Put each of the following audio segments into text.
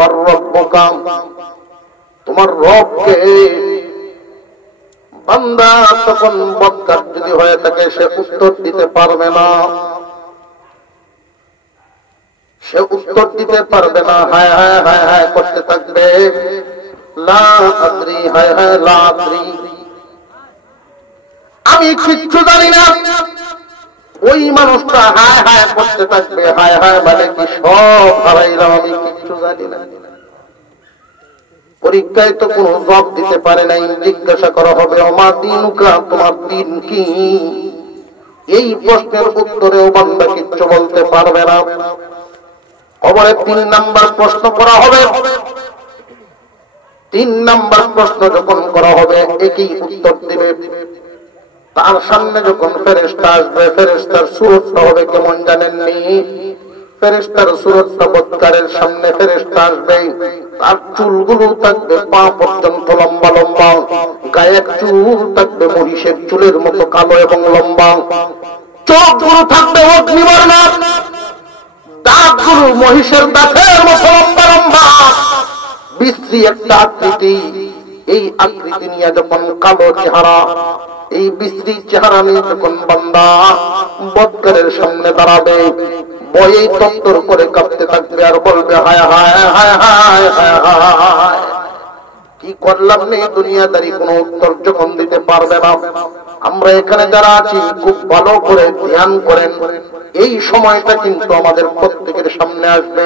মার রব্বুকা, তোমার রবকে। বান্দা তখন বদকার যদি হয়ে থাকে সে উত্তর দিতে পারবে না, সে উত্তর দিতে পারবে না, হায় হায় হায় হায় করতে থাকবে, লা আদরি, হায় হায় লা আদরি, আমি কিচ্ছু জানি না। ওই মানুষটা হায় হায় করতে থাকবে, হায় হায় মানে কি সব হারাইলাম, আমি কিচ্ছু জানি না। পরীক্ষায় তো কোনো জবাব দিতে পারে নাই, জিজ্ঞাসা করা হবে ওমা দিনুকা, তোমার দিন কি? এই প্রশ্নের উত্তরেও বান্দা কিচ্ছু বলতে পারবে না। কবরে 3 নাম্বার প্রশ্ন করা হবে। 3 নাম্বার প্রশ্ন যখন করা হবে একই উত্তর দিবে। তার সামনে যখন ফেরেশতা আসবে, ফেরেশতার সুরতটা হবে কেমন জানেননি? ফেরেশতার সুরতটা বদকারের সামনে ফেরেশতা আসবে, তার চুলগুলো থাকবে পা পর্যন্ত লম্বা লম্বা, গায়ের চুল থাকবে মহিষের চুলের মতো কালো এবং লম্বা, চোখগুলো থাকবে অগ্নিবর্ণ, দাঁতগুলো মহিষের দাঁতের মতো লম্বা লম্বা, বিশ্রী একটা আকৃতি। এই আকৃতি নিয়ে যখন কালো চেহারা, এই বিশ্রী চেহারা নিয়ে যখন বান্দা বদকারের সামনে দাঁড়াবে, ভয়ে তত্তর করে কাঁপতে থাকবে আর বলবে হায় হায় হায় হায় হায় হায়, কি করলাম নেই দুনিয়াদারি কোনো উত্তর যখন দিতে পারবে না। আমরা এখানে যারা আছি খুব ভালো করে ধ্যান করেন, এই সময়টা কিন্তু আমাদের প্রত্যেকের সামনে আসবে।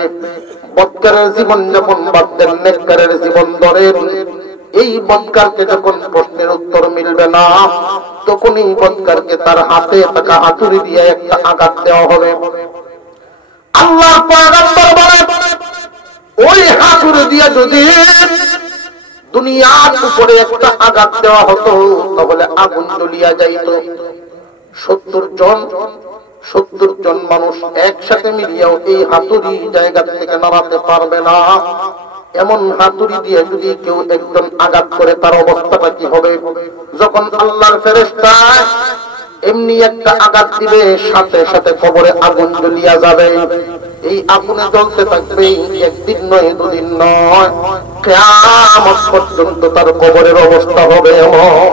বদকারের জীবন যখন বাদ দেন, নেককারের জীবন ধরেন। এই বদকারকে যখন প্রশ্নের উত্তর মিলবে না, তখনই বদকারকে তার হাতে থাকা হাতুড়ি দিয়ে একটা আঘাত দেওয়া হবে। আল্লাহ পয়গম্বর বলেন, ওই হাতুড়ি দিয়ে যদি দুনিয়ার উপরে একটা আঘাত দেওয়া হতো তাহলে আগুন জ্বলিয়া যাইত। 70 জন মানুষ একসাথে মিলিয়েও এই হাতুড়ি জায়গা থেকে নামাতে পারবে না। এমন হাতুড়ি দিয়ে যদি কেউ একজন আঘাত করে তার অবস্থাটা কি হবে? যখন আল্লাহর ফেরেশতা এমনি একটা আঘাত দিবে, সাথে সাথে কবরে আগুন জ্বলিয়া যাবে। এই আগুনে জ্বলতে থাকবে, একদিন নয়, দুদিন নয়, কিয়ামত পর্যন্ত তার কবরের অবস্থা হবে এমন।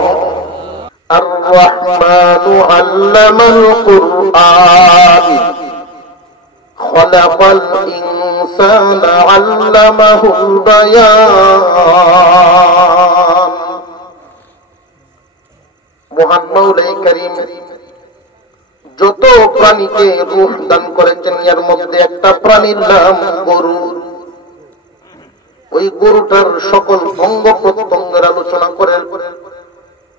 আর রহমানু আল্লামাল কুরআন খলাকাল ইনসানা আল্লামাহুল বায়ান। মহান মাওলাই কারীম যত প্রাণীকে রূহ দান করেছেন, এর মধ্যে একটা প্রাণীর নাম গরু। ওই গরুটার সকল অঙ্গ প্রত্যঙ্গের আলোচনা করে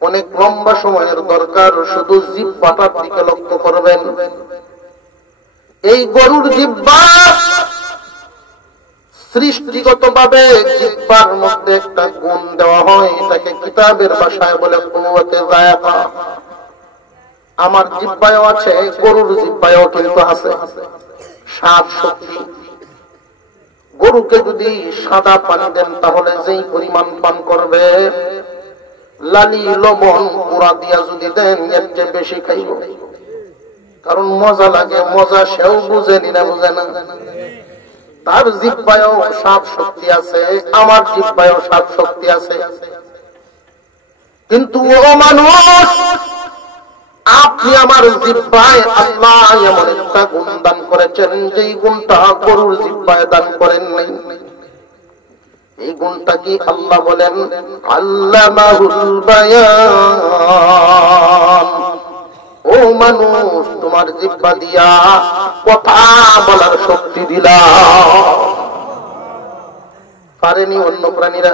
অনেক লম্বা সময়ের দরকার, শুধু জিহ্বাটার দিকে লক্ষ্য করবেন। এই গরুর জিহ্বা সৃষ্টিগতভাবে জিহ্বার মধ্যে একটা গুণ দেওয়া হয়, এটাকে কিতাবের ভাষায় বলে কুওয়াতে যায়কা। আমার জিহ্বায়ও আছে, গরুর জিহ্বায়ও কিন্তু আছে স্বাদ শক্তি। গরুকে যদি সাদা পানি দেন তাহলে যেই পরিমাণ পান করবে, লালি লবণ পুরা দিয়া যদি দেন এর চেয়ে বেশি খাইব। কারণ মজা লাগে, মজা সেও বুঝেনি না, বুঝে না। তার জিহ্বায়ও স্বাদ শক্তি আছে, আমার জিহ্বায়ও স্বাদ শক্তি আছে। কিন্তু ও মানুষ, আপনি আমার জিহ্বায় আল্লাহ এমন একটা গুণ দান করেছেন, যেই গুণটা গরুর জিহ্বায় দান করেন নাই। এই গুণটা কি? আল্লাহ বলেন আল্লামাহুল বায়ান। ও মানুষ, তোমার জিহ্বা দিয়া কথা বলার শক্তি দিলাম। পারেনি অন্য প্রাণীরা?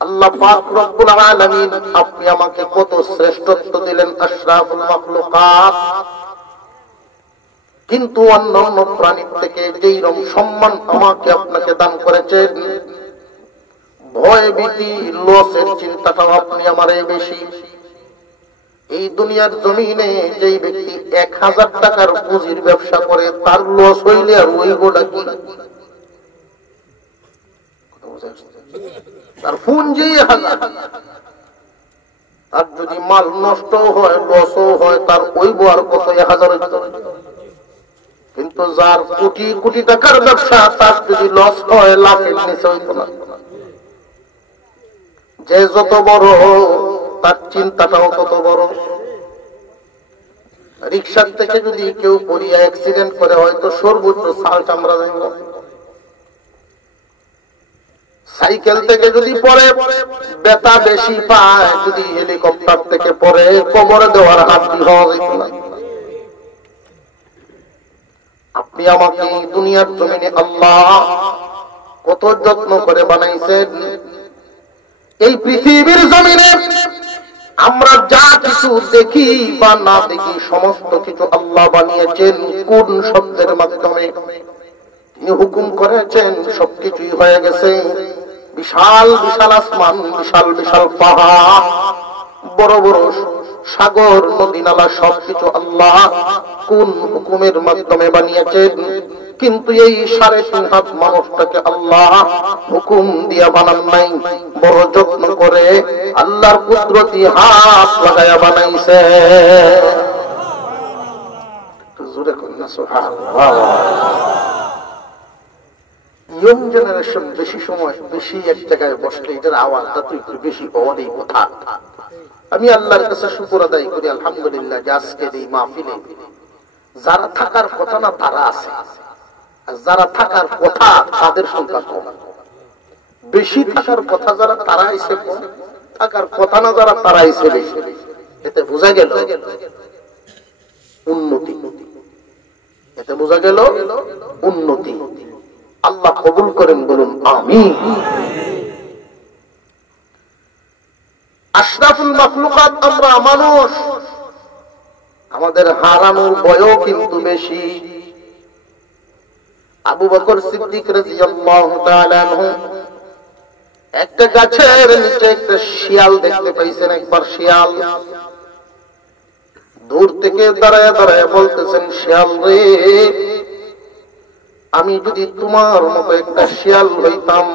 আল্লাহ পাক রব্বুল আলামিন আপনি আমাকে কত শ্রেষ্ঠত্ব দিলেন, আশরাফুল মাখলুকাত। কিন্তু অন্যান্য প্রাণীর থেকে যেই রকম সম্মান আমাকে আপনাকে দান করেছেন, ভয় ভীতি লসের চিন্তাটাও আপনি আমার বেশি। এই দুনিয়ার জমিনে যেই ব্যক্তি 1000 টাকার পুঁজির ব্যবসা করে, তার লস হইলে আর ওই গোটা কি? তার পুঁজি 1000, আর যদি মাল নষ্ট হয়, লসও হয়, তার ওই আর কত 1000। কিন্তু যার কোটি কোটি টাকার ব্যবসা তার যদি লস হয় লাখের নিচে হইতো না। যে যত বড় তার চিন্তাটাও তত বড়। রিক্সার থেকে যদি কেউ পড়িয়া অ্যাক্সিডেন্ট করে হয়তো সর্বোচ্চ সাল চামড়া যাইব। সাইকেল থেকে যদি পড়ে ব্যথা বেশি পায়, যদি হেলিকপ্টার থেকে পড়ে কোমরে দেওয়ার হাড্ডি হওয়া যেত না। আপনি আমাকে দুনিয়ার জমিনে আল্লাহ কত যত্ন করে বানাইছেন। এই পৃথিবীর জমিনে আমরা যা কিছু দেখি বা না দেখি সমস্ত কিছু আল্লাহ বানিয়েছেন কোন শব্দের মাধ্যমে? তিনি হুকুম করেছেন, সবকিছুই হয়ে গেছে। বিশাল বিশাল আসমান, বিশাল বিশাল পাহাড়, বড় বড় সাগর, নদী নালা, সবকিছু আল্লাহ কোন হুকুমের মাধ্যমে বানিয়েছেন? কিন্তু এই 3.5 হাত মানুষটাকে আল্লাহ হুকুম দিয়া বানান নাই, বড় যত্ন করে আল্লাহর কুদরতি হাত লাগায়া বানাইছে। জোরে কন্যা সুবহানাল্লাহ। ইয়ং জেনারেশন বেশি সময় বেশি এক জায়গায় বসলে এটার আওয়াজটা তো একটু বেশি হওয়ার এই কথা। আমি আল্লাহর কাছে শুকর আদায় করি, আলহামদুলিল্লাহ, যে আজকের এই মাহফিলে যারা থাকার কথা না তারা আছে, আর যারা থাকার কথা তাদের সংখ্যা কম। বেশি থাকার কথা যারা তারা এসে কম, থাকার কথা না যারা তারা এসে বেশি। এতে বোঝা গেল উন্নতি, এতে বোঝা গেল উন্নতি। আল্লাহ কবুল করেন, বলুন আমিন। আশরাফুল মাখলুকাত আমরা মানুষ, আমাদের হারানোর বয়ও কিন্তু বেশি। আবু বকর সিদ্দিক রাদিয়াল্লাহু তাআলা আনহু একটা গাছের নিচে একটা শিয়াল দেখতে পাইছেন। একবার শিয়াল দূর থেকে দাঁড়ায় দাঁড়ায় বলতেছেন, শিয়াল রে, আমি যদি তোমার মতো একটা শিয়াল হইতাম,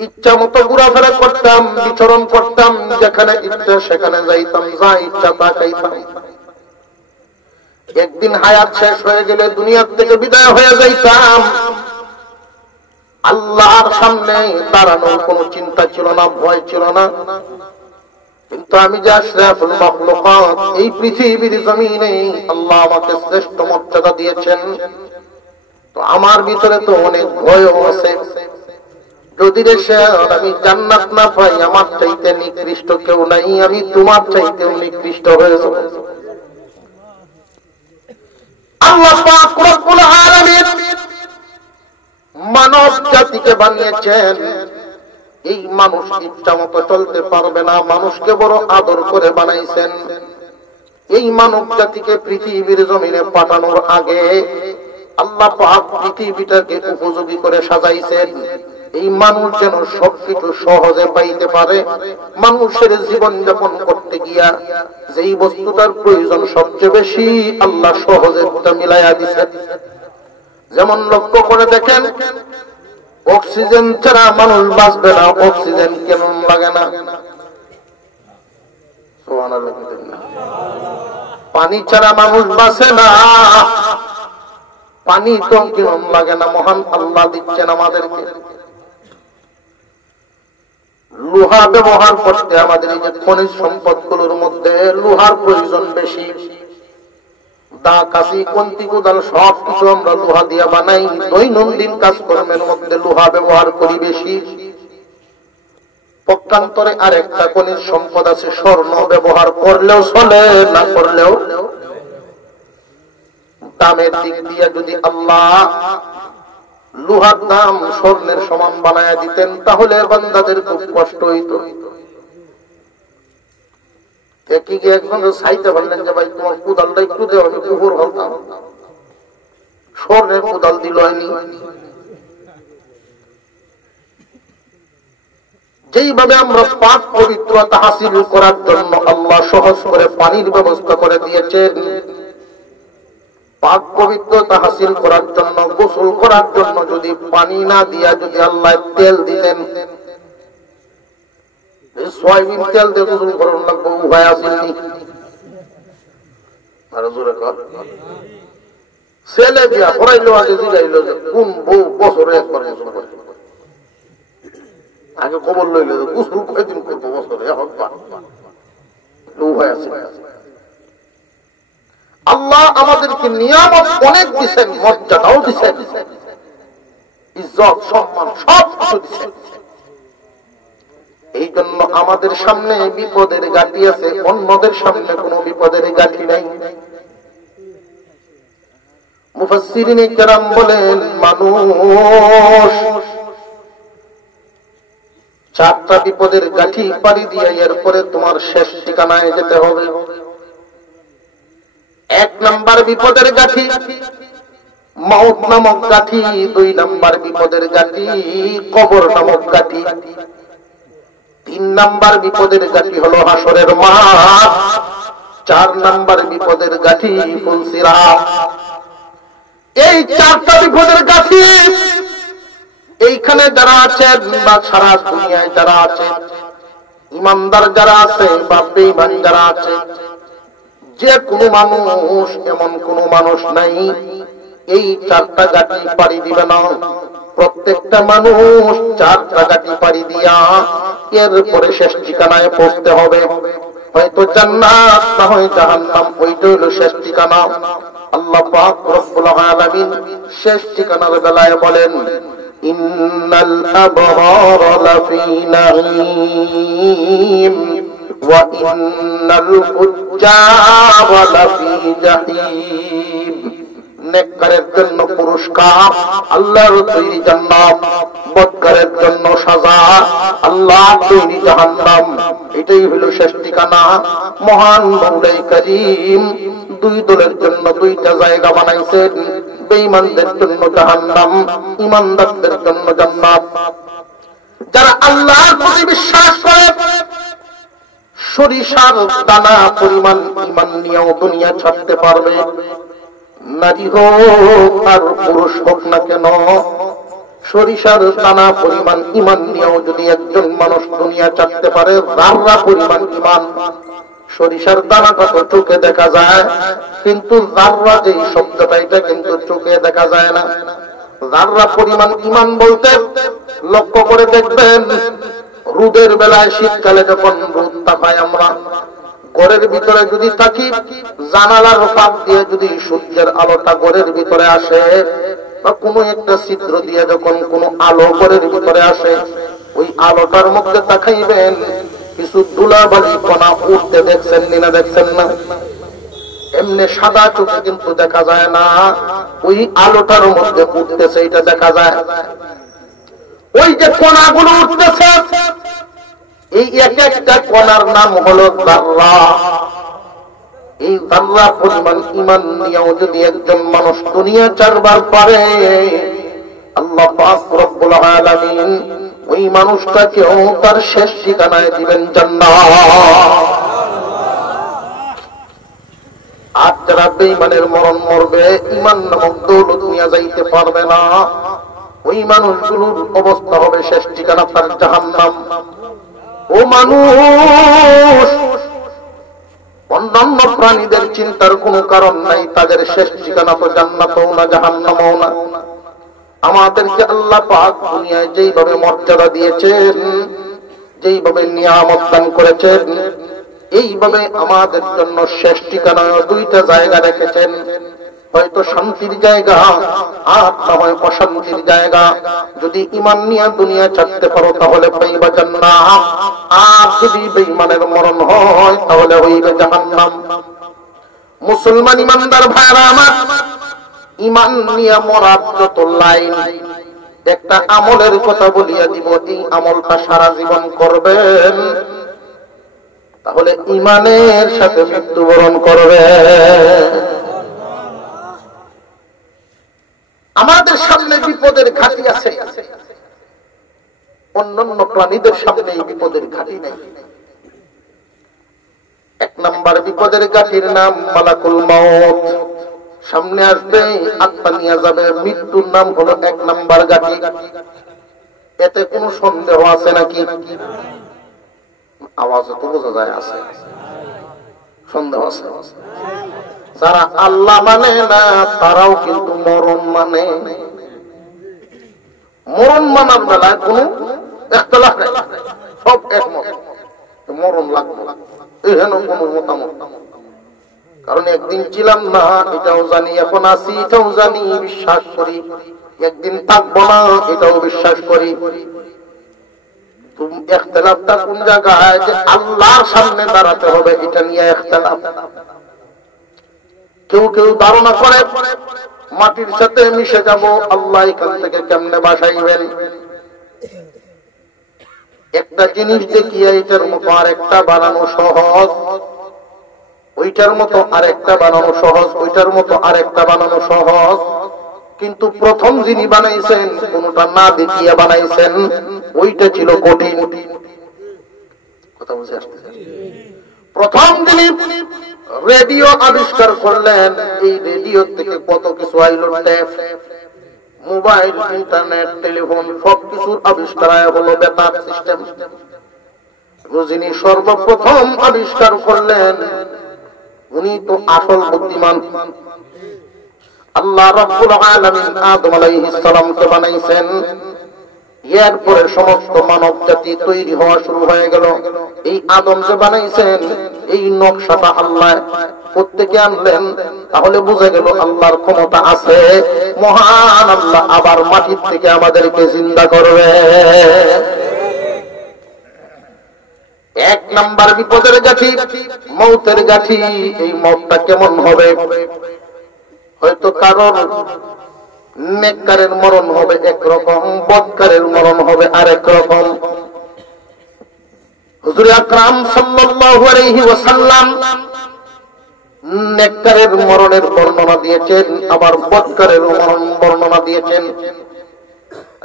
ইচ্ছা মতো ঘোরাফেরা করতাম, বিচরণ করতাম, যেখানে ইচ্ছা সেখানে যাইতাম, যা ইচ্ছা তা খাইতাম। একদিন হায়াত শেষ হয়ে গেলে দুনিয়ার থেকে বিদায় হয়ে যাইতাম, আল্লাহর সামনে দাঁড়ানোর কোনো চিন্তা ছিল না, ভয় ছিল না। কিন্তু আমি যে আশরাফুল মাখলুকাত, এই পৃথিবীর জমিনে আল্লাহ আমাকে শ্রেষ্ঠ মর্যাদা দিয়েছেন, তো আমার ভিতরে তো অনেক ভয়ও আছে। যদি রে আমি জান্নাত না পাই, আমার চাইতে নিকৃষ্ট কেউ নাই, আমি তোমার চাইতে নিকৃষ্ট হয়ে যাব। আল্লাহ পাক রব্বুল আলামিন মানব জাতিকে বানিয়েছেন, এই মানুষ ইচ্ছা মতো চলতে পারবে না, মানুষকে বড় আদর করে বানাইছেন। এই মানব জাতিকে পৃথিবীর জমিনে পাঠানোর আগে আল্লাহ পাক পৃথিবীটাকে উপযোগী করে সাজাইছেন, এই মানুষ যেন সবকিছু সহজে পাইতে পারে। মানুষের জীবন যাপন করতে গিয়া যেই বস্তুটার প্রয়োজন সবচেয়ে বেশি আল্লাহ সহজে মিলাইয়া দিচ্ছেন। যেমন লক্ষ্য করে দেখেন, অক্সিজেন ছাড়া মানুষ বাঁচবে না। অক্সিজেন কেমন লাগে না? পানি ছাড়া মানুষ বাঁচে না। পানি তো কেমন লাগে না? মহান আল্লাহ দিচ্ছেন আমাদেরকে। লোহা ব্যবহার করতে আমাদের এই যে খনিজ সম্পদগুলোর মধ্যে লোহার প্রয়োজন বেশি। দা, কাশি, কন্তি, কোদাল সবকিছু আমরা লোহা দিয়ে বানাই। দৈনন্দিন কাজকর্মের মধ্যে লোহা ব্যবহার করি বেশি। পক্ষান্তরে আরেকটা খনিজ সম্পদ আছে স্বর্ণ, ব্যবহার করলেও চলে, না করলেও। দামের দিক দিয়ে যদি আল্লাহ লোহার দাম স্বর্ণের সমান বানায় দিতেন, তাহলে বান্দাদের খুব কষ্ট হইত। কি একজন চাইতে পারলেন যে ভাই তোমার কোদালটা একটু দেও, আমি কুকুর হতাম, স্বর্ণের কোদাল দিল হয়নি। যেইভাবে আমরা পাক পবিত্রতা হাসিল করার জন্য আল্লাহ সহজ করে পানির ব্যবস্থা করে দিয়েছেন, পাক পবিত্রতা হাসিল করার জন্য, গোসল করার জন্য যদি পানি না দিয়া যদি আল্লাহ তেল দিতেন, সয়াবিন তেল দিয়ে গোসল করার লাগবে, উপায় আসেনি। ছেলে বিয়া করাইলো, আগে জিগাইলো যে কোন বউ বছরে একবার গোসল করে, আগে খবর লইল যে গোসল কয়দিন করবো বছরে, এখন উভয় আছে। আল্লাহ আমাদেরকে নিয়ামত অনেক দিচ্ছেন, মর্যাদাও দিচ্ছেন, ইজ্জত সম্মান সব কিছু দিচ্ছেন। এই জন্য আমাদের সামনে বিপদের গাঁটি আছে, অন্যদের সামনে কোনো বিপদের গাঁটি নাই। মুফাসসিরিনে কেরাম বলেন, মানুষ চারটা বিপদের গাঁটি পাড়ি দিয়ে এরপরে তোমার শেষ ঠিকানায় যেতে হবে। এক নাম্বার বিপদের গাঁটি মওত নামক গাঁটি, দুই নাম্বার বিপদের গাঁটি কবর নামক গাঁটি, তিন নাম্বার বিপদের গাঁটি হলো হাসরের মাঠ, চার নাম্বার বিপদের গাঁটি ফুলসিরাত। এই চারটা বিপদের গাঁটি এইখানে যারা আছেন বা সারা দুনিয়ায় যারা আছে, ইমানদার যারা আছে বা বেঈমান যারা আছে, যে কোনো মানুষ, এমন কোনো মানুষ নাই এই চারটা গাঁটি পাড়ি দিবে না। প্রত্যেকটা মানুষ চারটা গাঁটি পাড়ি দিয়া এরপরে শেষ ঠিকানায় পৌঁছতে হবে, হয়তো জান্নাত না হয় জাহান্নাম, ওইটা হলো শেষ ঠিকানা। আল্লাহ পাক রব্বুল আলামিন শেষ ঠিকানার বেলায় বলেন, ইন্নাল আবরারা লাফি নাঈম ওয়া ইন্নাল ফুজ্জারা লাফি জাহিম। নেককারের জন্য পুরস্কার, আল্লাহর তৈরি জান্নাত, বদকারের জন্য সাজা, আল্লাহর তৈরি জাহান্নাম। এটাই হলো শেষ ঠিকানা। মহান মওলাই কারীম দুই দলের জন্য দুইটা জায়গা বানাইছেন, বেঈমানদের জন্য জাহান্নাম, ঈমানদারদের জন্য জান্নাত। যারা আল্লাহর প্রতি বিশ্বাস করে, সরিষার দানা পরিমাণ ঈমান নিয়েও দুনিয়া ছাড়তে পারবে, নারী হোক আর পুরুষ হোক না কেন, সরিষার দানা পরিমাণ ঈমান নিয়েও যদি একজন মানুষ দুনিয়া ছাড়তে পারে, যাররা পরিমাণ ঈমান। সরিষার দানাটা তো চোখে দেখা যায়, কিন্তু যাররা যে শব্দটা, এটা কিন্তু চোখে দেখা যায় না। যাররা পরিমাণ ঈমান বলতে লক্ষ্য করে দেখবেন, রোদের বেলায় শীতকালে যখন রোদ তাপায় আমরা, ঘরের ভিতরে যদি থাকি, জানালার ফাঁক দিয়ে যদি সূর্যের আলোটা ঘরের ভিতরে আসে, বা কোনো একটা ছিদ্র দিয়ে যখন কোনো আলো ঘরের ভিতরে আসে, ওই আলোটার মধ্যে তাকাইবেন, কিছু ধুলাবালি কণা উঠতে দেখছেন না, দেখছেন না? এমনি সাদা চোখে কিন্তু দেখা যায় না, ওই আলোটার মধ্যে উঠতেছে, এটা দেখা যায়। ওই যে কণাগুলো উঠতেছে, এই এক একটা কণার নাম হলো যাররা। এই যাররা পরিমাণ ঈমান নিয়েও যদি একজন মানুষ দুনিয়া চারবার পারে, আল্লাহ পাক রব্বুল আলামিন ওই মানুষটাকেও তার শেষ ঠিকানায় দিবেন জান্নাত। আর যারা বেঈমানের মরণ মরবে, ঈমান নামক দৌলত নিয়ে যাইতে পারবে না, ওই মানুষগুলোর অবস্থা হবে শেষ ঠিকানা তার জাহান্নাম। ও মানুষ, অন্যান্য প্রাণীদের চিন্তার কোনো কারণ নাই, তাদের শেষ ঠিকানা তো জান্নাতও না জাহান্নামও না। আমাদেরকে আল্লাহ পাক দুনিয়ায় যেইভাবে মর্যাদা দিয়েছেন, যেইভাবে নিয়ামত দান করেছেন, এইভাবে আমাদের জন্য শেষ ঠিকানা দুইটা জায়গা রেখেছেন, হয়তো শান্তির জায়গা আর না হয় অশান্তির জায়গা। যদি ঈমান নিয়ে দুনিয়া ছাড়তে পারো তাহলে পাইবা জান্নাত, আর যদি বেঈমানের মরণ হয় তাহলে হইবে জাহান্নাম। মুসলমান ঈমানদার ভাইরা আমার, ঈমান নিয়ে মরার যত লাইন, একটা আমলের কথা বলিয়া দিব, এই আমলটা সারা জীবন করবেন, তাহলে ঈমানের সাথে মৃত্যুবরণ করবে। আমাদের সামনে বিপদের ঘাঁটি আছে, অন্যান্য প্রাণীদের সামনে এই বিপদের ঘাঁটি নেই। এক নাম্বার বিপদের ঘাঁটির নাম মালাকুল মউত। সামনে আসবে, আত্মা নিয়ে যাবে, মৃত্যুর নাম হলো এক নাম্বার ঘাঁটি। এতে কোনো সন্দেহ আছে নাকি? আওয়াজ তো বোঝা যায় আছে, সন্দেহ আছে। যারা আল্লাহ মানে না তারাও কিন্তু মরণ মানে। মরণ মানার বেলায় কোন ইখতিলাফ নেই, সব একমত মরণ লাগবে, এখানে কোনো মতামত। কারণ একদিন ছিলাম না এটাও জানি, এখন আছি এটাও জানি, বিশ্বাস করি। একদিন থাকবো না এটাও বিশ্বাস করি। তুমি ইখতিলাফটা কোন জায়গায়, যে আল্লাহর সামনে দাঁড়াতে হবে এটা নিয়ে ইখতিলাফ। কেউ কেউ ধারণা করে মাটির সাথে মিশে যাব, আল্লাহ এখান থেকে কেমনে বাঁচাইবেন। একটা জিনিস দেখিয়ে এটার মতো আরেকটা বানানো সহজ, ওইটার মতো আরেকটা বানানো সহজ, ওইটার মতো আরেকটা বানানো সহজ। কিন্তু প্রথম যিনি বানাইছেন কোনটা না দেখিয়ে বানাইছেন, ওইটা ছিল কঠিন। কথা বুঝে আসছে? প্রথম যিনি রেডিও আবিষ্কার করলেন, এই রেডিও থেকে কত কিছু আইল, টেপ, মোবাইল, ইন্টারনেট, টেলিফোন, সবকিছুর আবিষ্কার হলো বেতার সিস্টেম। যিনি সর্বপ্রথম আবিষ্কার করলেন উনি তো আসল বুদ্ধিমান। আল্লাহ রাব্বুল আলামিন আদম আলাইহিস সালামকে বানাইছেন, এরপরে সমস্ত মানব জাতি তৈরি হওয়া শুরু হয়ে গেল। এই আদম যে বানাইছেন এই নকশাটা আল্লাহ প্রত্যেকে আনলেন, তাহলে বুঝে গেল আল্লাহর ক্ষমতা আছে। মহান আল্লাহ আবার মাটির থেকে আমাদেরকে জিন্দা করবে। এক নাম্বার বিপদের গাঠি মৌতের গাঠি। এই মৌতটা কেমন হবে? হয়তো কারণ নেককারের মরণ হবে একরকম, বদকারের মরণ হবে আরেক রকম। হুজুর আকরাম সাল্লাল্লাহু আলাইহি ওয়াসাল্লাম নেককারের মরণের বর্ণনা দিয়েছেন, আবার বদকারের মরণ বর্ণনা দিয়েছেন।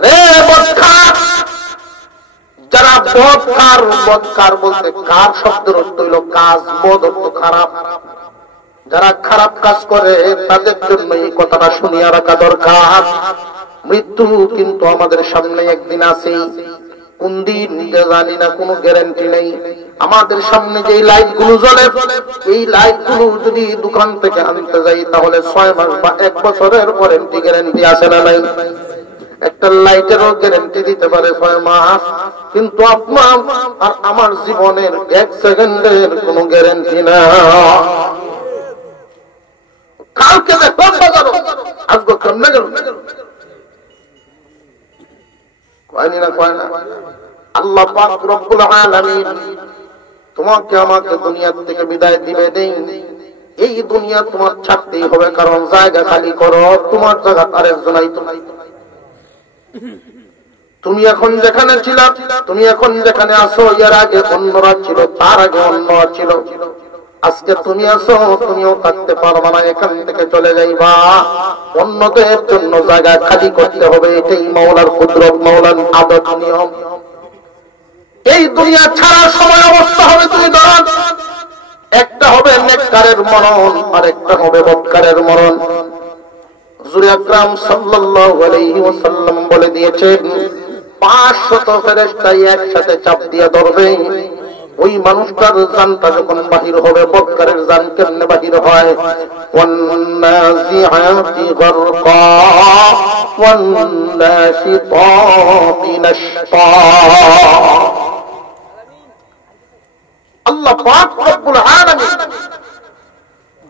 রে বদকার, যারা বদকার, বদকার বলতে কার শব্দের অর্থ হইল কাজ, বদ অর্থ খারাপ। যারা খারাপ কাজ করে তাদের জন্য এই কথাটা শুনিয়া রাখা দরকার। মৃত্যু কিন্তু আমাদের সামনে একদিন আছে, কোন দিন জানি না, কোনো গ্যারান্টি নেই। আমাদের সামনে যে লাইট গুলো জ্বলে, এই লাইট গুলো যদি দোকান থেকে আনতে যাই তাহলে 6 মাস বা 1 বছরের ওয়ারেন্টি গ্যারান্টি আছে না নাই? একটা লাইটেরও গ্যারান্টি দিতে পারে 6 মাস, কিন্তু আপনার আর আমার জীবনের 1 সেকেন্ডের কোনো গ্যারান্টি না। কালকে দেখলাম বাজারও, আজকে কেমনে গেল কয়নি না, কয় না। আল্লাহ পাক রব্বুল আলামিন তোমাকে আমাকে দুনিয়া থেকে বিদায় দিবে দেই। এই দুনিয়া তোমার ছাড়তেই হবে, কারণ জায়গা খালি করো, তোমার জায়গা আরেকজন আইতো। তুমি এখন যেখানে ছিল, তুমি এখন যেখানে আছো, এর আগে অন্যরা ছিল, তার আগে অন্যরা ছিল। আজকে তুমি আছো, তুমিও থাকতে পারবা না, এখান থেকে চলে যাইবা। অন্যদের জন্য জায়গা খালি করতে হবে, এটাই মাওলার কুদরত, মাওলার আদত, নিয়ম। এই দুনিয়া ছাড়ার সময় অবস্থা হবে তুমি দাঁড়ান, একটা হবে নেককারের মরণ আর একটা হবে বদকারের মরণ। হুজুর আকরাম সাল্লাল্লাহু আলাইহি ওয়াসাল্লাম বলে দিয়েছেন 500 ফেরেশতা একসাথে চাপ দিয়ে ধরবে। ওই মানুষটার জানটা যখন বাহির হবে, বদকারের জান কেমনে বাহির হয়? ওয়ান্নাজিআতি গারকা ওয়ান্নাশিতাতি নাশতা। আল্লাহ পাক রব্বুল আলামিন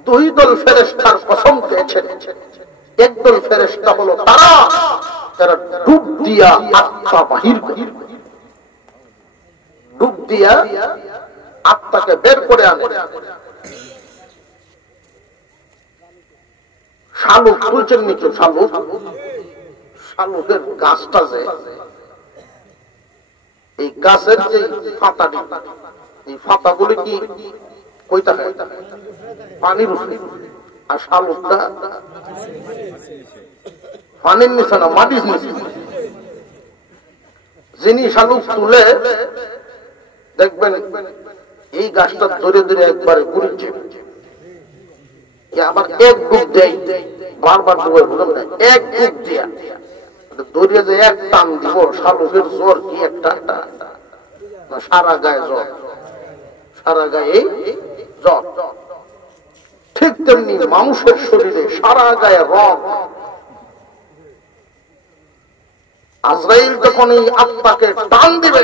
2 দল ফেরেশতার কসম খেয়েছেন। একদল ফেরেশতা হলো তারা যারা ডুব দিয়া আত্মা বাহির করে, ডুব দিয়া আত্মাকে বের করে আনে। শালুক তুলছেন নিচে, শালুক, শালুকের গাছটা যে, এই গাছের যে পাতাটি, এই পাতাগুলি কি কই থাকে? পানির উপরে। আর শালুকটা পানির নিচে না, মাটির নিচে। যিনি শালুক তুলে দেখবেন এই গাছটা ধরে ধরে একবারে ঘুরছে, আবার এক ডুব দেয়, বারবার ডুবে, বুঝলেন না? এক ডুব দিয়া ধরে যে এক টান দিব, শালুকের জ্বর কি একটা, সারা গায়ে জ্বর, সারা গায়ে জ্বর। ঠিক তেমনি মানুষের শরীরে সারা গায়ে রোগ। আজরাইল যখন এই আত্মাকে টান দিবে,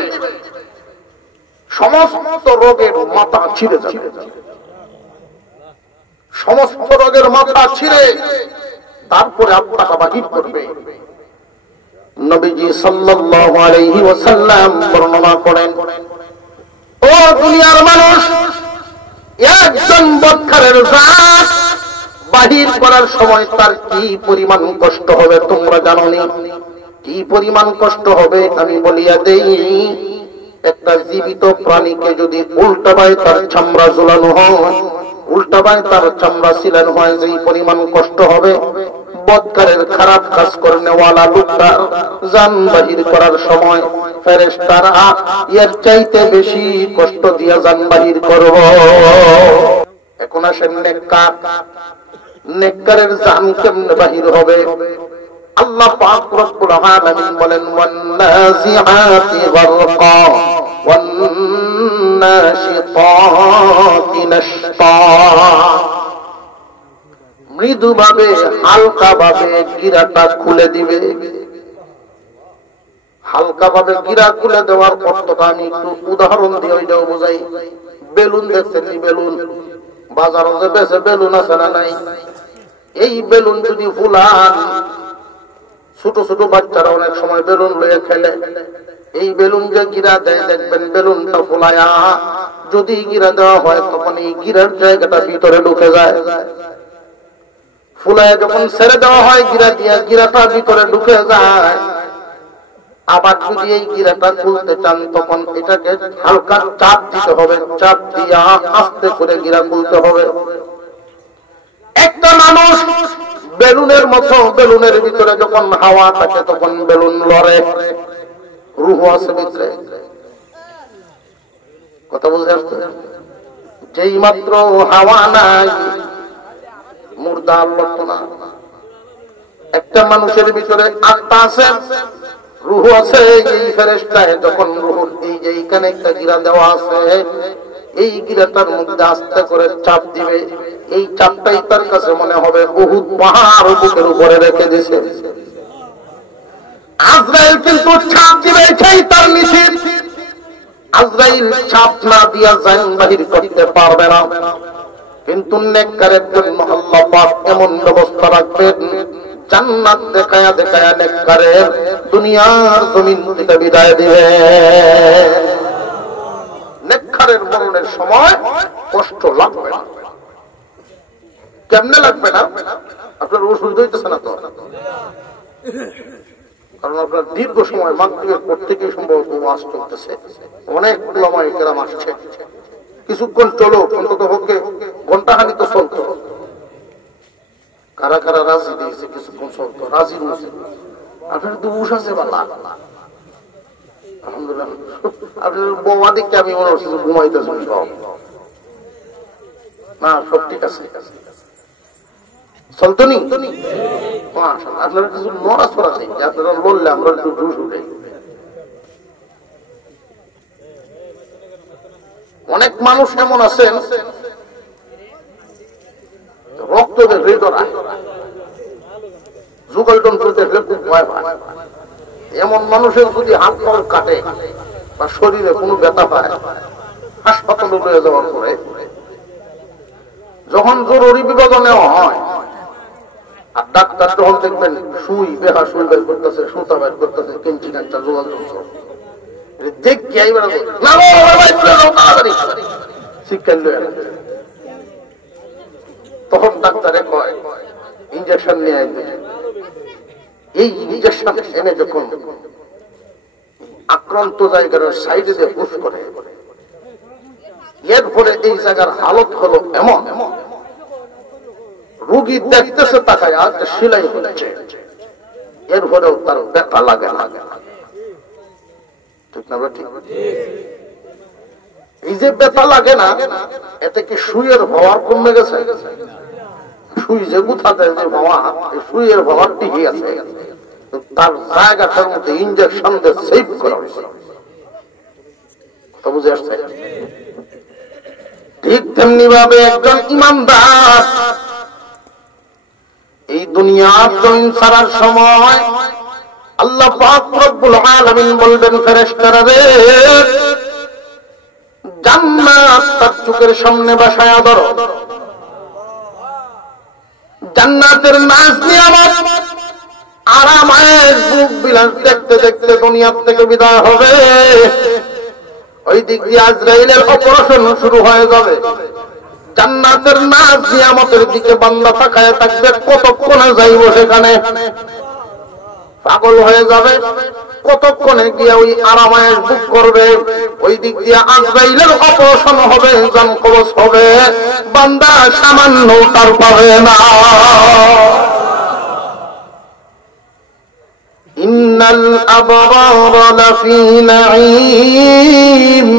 সমস্ত রোগের মাথা ছিঁড়ে যাবে, সমস্ত রোগের মাথা ছিঁড়ে তারপরে আত্মাটা বাহির করবে। নবীজি সাল্লাল্লাহু আলাইহি ওয়াসাল্লাম বর্ণনা করেন, ও দুনিয়ার মানুষ, একজন বদকারের জাত বাহির করার সময় তার কি পরিমাণ কষ্ট হবে তোমরা জানো নি? কি পরিমাণ কষ্ট হবে আমি বলিয়া দেই। একটা জীবিত প্রাণীকে যদি উল্টাবায় তার চামড়া ঝুলানো হয়, উল্টাবায় তার চামড়া ছিলানো হয়, যেই পরিমাণ কষ্ট হবে, বদকারের খারাপ কাজ করেনেওয়ালা লোকটা জান বাহির করার সময় ফেরেশতারা এর চাইতে বেশি কষ্ট দিয়া জান বাহির করব। এখন আসেন নেককার, নেককারের জান কেমনে বাহির হবে? আল্লাহ পাক রব্বুল আলামিন বলেন, ওয়ান্নাজিআতি গারকা ওয়ান্নাশিতাতি নাশতা। মৃদুভাবে হালকা ভাবে গিরাটা খুলে দিবে। হালকা ভাবে গিরা খুলে দেওয়ার অর্থটা আমি একটু উদাহরণ দিয়ে ওইটাও বোঝাই। বেলুন দেখছেন, বেলুন বাজারে যে বেচে বেলুন আছে না নাই? এই বেলুন যদি ফুলান, ছোট ছোট বাচ্চারা অনেক সময় বেলুন লয়ে খেলে, এই বেলুন যে গিরা দেয় দেখবেন বেলুনটা ফুলায়া যদি গিরা দেওয়া হয় তখন এই গিরার জায়গাটা ভিতরে ঢুকে যায়। ফুলায় যখন ছেড়ে দেওয়া হয় গিরা দিয়ে, গিরাটা ভিতরে ঢুকে যায়। আবার যদি এই গিরাটা খুলতে চান তখন এটাকে হালকা চাপ দিতে হবে, চাপ দিয়া আস্তে করে গিরা খুলতে হবে। একটা মানুষ বেলুনের মতো, বেলুনের ভিতরে যখন হাওয়া থাকে তখন বেলুন লড়ে, রূহ আছে ভিতরে। কথা বুঝতে আসছে? যেই মাত্র হাওয়া নাই, মুর্দা লড়ত না। একটা মানুষের ভিতরে আত্মা আছে, রূহ আছে। এই ফেরেশতায় যখন রূহ এই যে এইখানে একটা গিরা দেওয়া আছে, এই গিরাটার মধ্যে আস্তে করে চাপ দিবে। এই চাপটাই তার কাছে মনে হবে উহুদ পাহাড় বুকের উপরে রেখে দিয়েছে। আজরাইল কিন্তু চাপ দিবে, সেই তার নিষেধ। আজরাইল চাপ না দিয়া জান বাহির করতে পারবে না। কিন্তু নেককারের জন্য আল্লাহ পাক এমন ব্যবস্থা রাখবেন, জান্নাত দেখায়া দেখায়া নেককারের দুনিয়ার জমিন থেকে বিদায় দিবে। নেককারের মরণের সময় কষ্ট লাগবে না। কেমনে লাগবে না? আপনার ওষুধ হইতেছে না তো, কারণ আপনার দীর্ঘ সময় মাগরিবের পর থেকে সম্ভবত ওয়াজ চলতেছে, অনেক উলামায়ে কেরাম আসছে। কিছুক্ষণ চলো, অন্তত পক্ষে ঘন্টাখানি তো চলতো। কারা কারা রাজি দিয়েছে কিছুক্ষণ চলতো, রাজি হয়েছে। আপনার তো উষ আছে বালা, আলহামদুলিল্লাহ। আপনার বোমা দিককে আমি মনে হচ্ছে ঘুমাইতেছি সব না, সব ঠিক আছে, চলতো নি? আপনারা কিছু নড়াচড়া নেই, আপনারা বললে আমরা একটু ঢুস উঠে। অনেক মানুষ এমন আছেন রক্ত হৃদয় যুগলটন করতে খুব ভয় পায়। এমন মানুষের যদি হাত পা কাটে বা শরীরে কোনো ব্যথা পায়, হাসপাতালে নিয়ে যাওয়ার পরে যখন জরুরি বিভাগে নেওয়া হয় আর ডাক্তার যখন দেখবেন সুই বেহা সুই বের করতেছে, সুতা বের করতেছে, কেঞ্চি কাঞ্চা জোগাল চলছে, দেখি শিক্ষা তখন ডাক্তারে কয় ইঞ্জেকশন নিয়ে আসবে। এই ইঞ্জেকশন এনে যখন আক্রান্ত জায়গার সাইডে দিয়ে পুশ করে, এরপরে এই জায়গার হালত হলো এমন, রোগী দেখতেছে তাকায় আর সেলাই হচ্ছে, এরপরেও তার ব্যথা লাগে না। ঠিক না? ঠিক। এই যে ব্যথা লাগে না, এতে কি সুইয়ের ভাবার কমে গেছে? সুই যে গুথা দেয় যে ভাবা, সুইয়ের ভাবার ঠিকই আছে, তার জায়গাটার মধ্যে ইঞ্জেকশন দিয়ে সেভ করা হয়েছে। কথা বুঝে আসছে? ঠিক তেমনি ভাবে একজন ইমানদার এই দুনিয়ার জমিন ছাড়ার সময় আল্লাহ পাক রব্বুল আলামিন বলবেন ফেরেশতারা রে জান্নাত তার চোখের সামনে বসায়া ধরো। জান্নাতের নাজ নিয়ামত আরামায়ের সুখ বিলাস দেখতে দেখতে দুনিয়া থেকে বিদায় হবে। ওই দিক দিয়ে আজরাইলের অপারেশন শুরু হয়ে যাবে। জান্নাতের নাজ নিয়ামতের দিকে বান্দা তাকায় থাকবে, কতক্ষণে যাইব সেখানে পাগল হয়ে যাবে, কতক্ষণে গিয়ে ওই আরামায়েশ বুক করবে। ওই দিক দিয়ে আজরাইলের অপারেশন হবে, জান কবজ হবে, বান্দা সামান্য তার পাবে না। ইন্নাল আবরারা লাফি নাঈম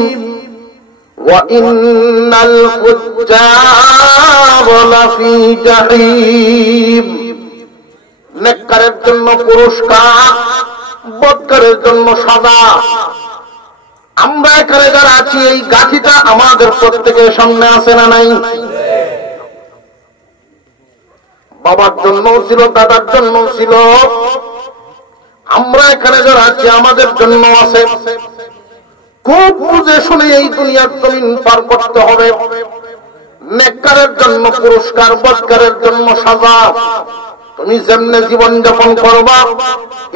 ওয়া ইন্নাল ফুজ্জারা লাফি জাহিম। নেককারের জন্য পুরস্কার, বদকারের জন্য সাজা। আমরা এখানে যারা আছি এই গাঠিটা আমাদের প্রত্যেকের সামনে আছে না নাই? বাবার জন্য ছিল, দাদার জন্য ছিল, আমরা এখানে যারা আছি আমাদের জন্য আছে। খুব বুঝে শুনে এই দুনিয়ার জমিন পার করতে হবে। নেককারের জন্য পুরস্কার, বদকারের জন্য সাজা। তুমি যেমনে জীবন যাপন করবা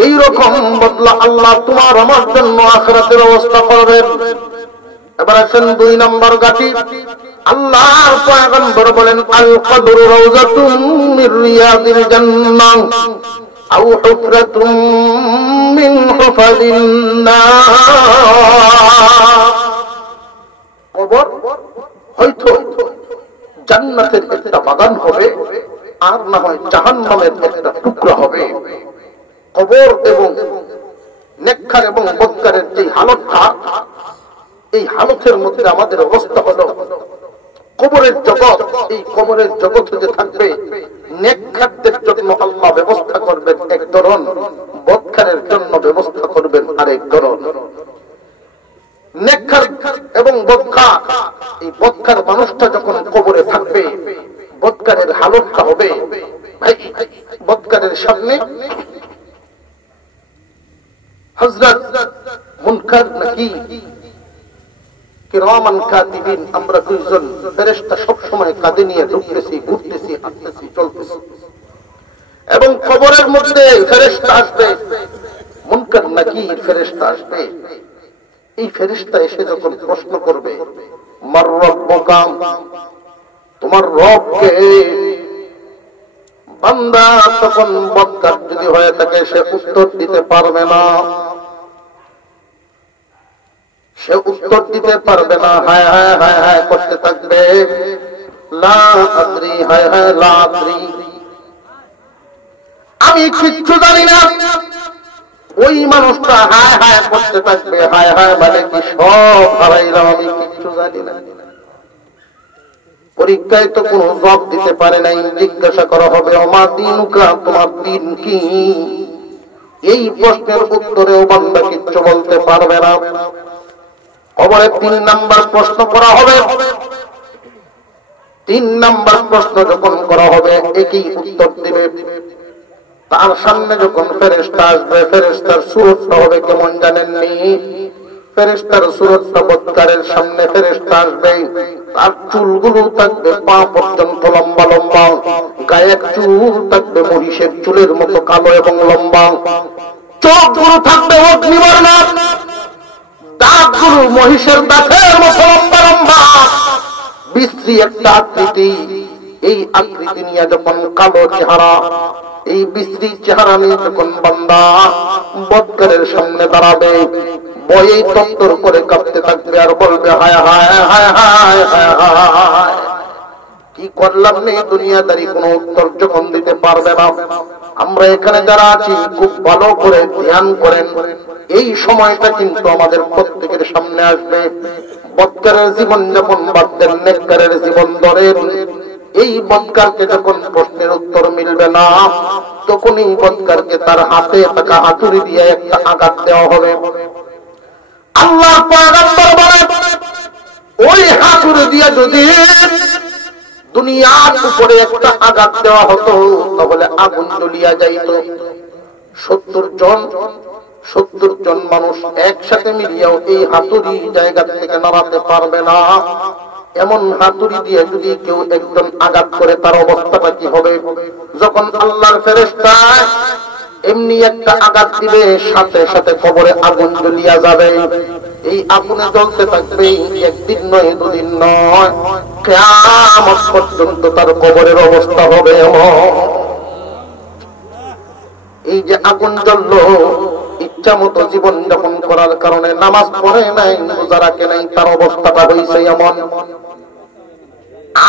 এই রকম বদলা আল্লাহ তোমার আমার জন্য আখিরাতের ব্যবস্থা করবেন। এবার আসেন 2 নম্বর গাটি। আল্লাহর পয়গম্বর বলেন আল কদরু রাউযাতুম মির রিয়াদিল জান্নাহ আও হুফরাতুম মিন হুফাদিন নার। কবর হয়তো জান্নাতের একটা বাগান হবে, আর না হয় জাহান্নামের একটা টুকরা হবে। কবর এবং নেককার এবং বদকারের যে হালতটা, এই হালতের মধ্যে আমাদের অবস্থা হলো কবরের জগৎ। এই কবরের জগৎ যে থাকবে, নেককারদের জন্য আল্লাহ ব্যবস্থা করবেন এক ধরন, বদকারের জন্য ব্যবস্থা করবেন আরেক ধরন। নেককার এবং বদকার, এই বদকার মানুষটা যখন কবরে থাকবে, বদকারের হালতটা হবে, ভাই বদকারের সামনে হযরত মুনকার নাকির কিরামান কাতিবিন, আমরা দুইজন ফেরেশতা সব সময় কাঁধে নিয়ে ঢুকতেছি, ঘুরতেছি, হাঁটতেছি, চলতেছি। এবং কবরের মধ্যে ফেরেশতা আসবে, মুনকার নাকির ফেরেশতা আসবে। এই ফেরেশতা এসে যখন প্রশ্ন করবে মার রব্বুকা, তোমার রব কে? বান্দা তখন বদকার যদি হয়ে থাকে সে উত্তর দিতে পারবে না, সে উত্তর দিতে পারবে না, হায় হায় হায় হায় করতে থাকবে, লা আদরি, হায় হায় লা আদরি, আমি কিচ্ছু জানি না। ওই মানুষটা হায় হায় করতে থাকবে, হায় হায় মানে কি সব হারাইলাম, আমি কিচ্ছু জানি না। পরীক্ষায় তো কোনো জবাব দিতে পারে নাই, জিজ্ঞাসা করা হবে ওমা দিনুকা, তোমার দিন কি? এই প্রশ্নের উত্তরেও বান্দা কিচ্ছু বলতে পারবে না। কবরে 3 নাম্বার প্রশ্ন করা হবে। 3 নাম্বার প্রশ্ন যখন করা হবে একই উত্তর দিবে। তার সামনে যখন ফেরেশতা আসবে, ফেরেশতার সুরতটা হবে কেমন জানেননি? ফেরেশতার সুরতটা বদকারের সামনে ফেরেশতা আসবে, তার চুলগুলো থাকবে পা পর্যন্ত লম্বা লম্বা, গায়ে চুল থাকবে মহিষের চুলের মতো কালো এবং লম্বা, চোখগুলো থাকবে অগ্নিবর্ণ, দাঁতগুলো মহিষের দাঁতের মতো লম্বা লম্বা, বিশ্রী একটা আকৃতি। এই আকৃতি নিয়ে যখন কালো চেহারা, এই বিশ্রী চেহারা নিয়ে যখন বান্দা বদকারের সামনে দাঁড়াবে, ভয়ে তত্তর করে কাঁপতে থাকবে আর বলবে হায় হায় হায় হায় হায় হায়, কি করলাম নে দুনিয়াদারি, কোনো উত্তর যখন দিতে পারবে না। আমরা এখানে যারা আছি খুব ভালো করে ধ্যান করেন, এই সময়টা কিন্তু আমাদের প্রত্যেকের সামনে আসবে। বদকারের জীবন যাপন বাদ দেন, নেককারের জীবন ধরেন। এই বদকারকে যখন প্রশ্নের উত্তর মিলবে না, তখনই বদকারকে তার হাতে থাকা হাতুড়ি দিয়ে একটা আঘাত দেওয়া হবে। আল্লাহ পয়গম্বর বলেন ওই হাতুড়ি দিয়ে যদি দুনিয়ার উপরে একটা আঘাত দেওয়া হতো তাহলে আগুন জ্বলিয়া যাইত। 70 জন মানুষ একসাথে মিলিয়াও এই হাতুড়ি জায়গা থেকে নাড়াতে পারবে না। এমন হাতুড়ি দিয়ে যদি কেউ একজন আঘাত করে তার অবস্থাটা কি হবে? যখন আল্লাহর ফেরেশতা এমনি একটা আঘাত দিবে, সাথে সাথে কবরে আগুন জ্বলিয়া যাবে। এই আগুনে জ্বলতে থাকবে, একদিন নয়, দুদিন নয়, কিয়ামত পর্যন্ত তার কবরের অবস্থা হবে এমন। এই যে আগুন জ্বললো, ইচ্ছা মতো জীবন যাপন করার কারণে নামাজ পড়ে নাই, রোজা রাখে নাই, তার অবস্থাটা হয়েছে এমন।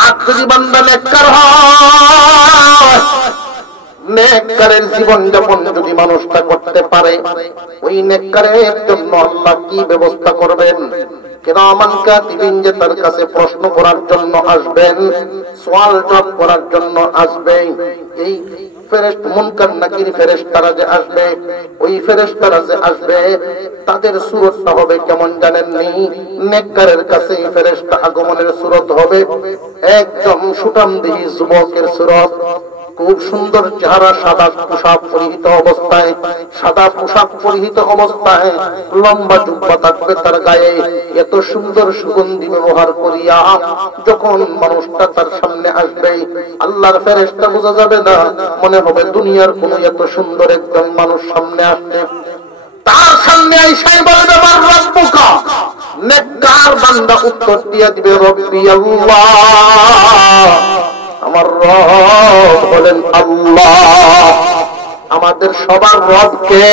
আর যদি বান্দা নেককার হয়, নেককারের জীবন যাপন যদি মানুষটা করতে পারে, ওই নেককারের জন্য আল্লাহ কি ব্যবস্থা করবেন? কিরামান কাতিবিন যে তার কাছে প্রশ্ন করার জন্য আসবেন, সওয়াল জবাব করার জন্য আসবেন। এই ফেরেশতা মুনকার নাকির ফেরেশতারা যে আসবে, ওই ফেরেশতারা যে আসবে তাদের সুরতটা হবে কেমন জানেননি? নেককারের কাছে ফেরেশতা আগমনের সুরত হবে একদম সুঠামদেহী যুবকের সুরত, খুব সুন্দর চেহারা, সাদা পোশাক পরিহিত অবস্থায়, সাদা পোশাক পরিহিত অবস্থায় লম্বা জুব্বা থাকবে তার গায়ে। এত সুন্দর সুগন্ধি ব্যবহার করিয়া যখন মানুষটা তার সামনে আসবে, আল্লাহর ফেরেশতা বোঝা যাবে না, মনে হবে দুনিয়ার কোন এত সুন্দর একজন মানুষ সামনে আসছে। তার সামনে আইসাই বলবে মান রাব্বুকা, নেককার বান্দা উত্তর দিয়া দিবে রব্বি আল্লাহ, আমার রব বলেন আল্লাহ। আমাদের সবার রব কে?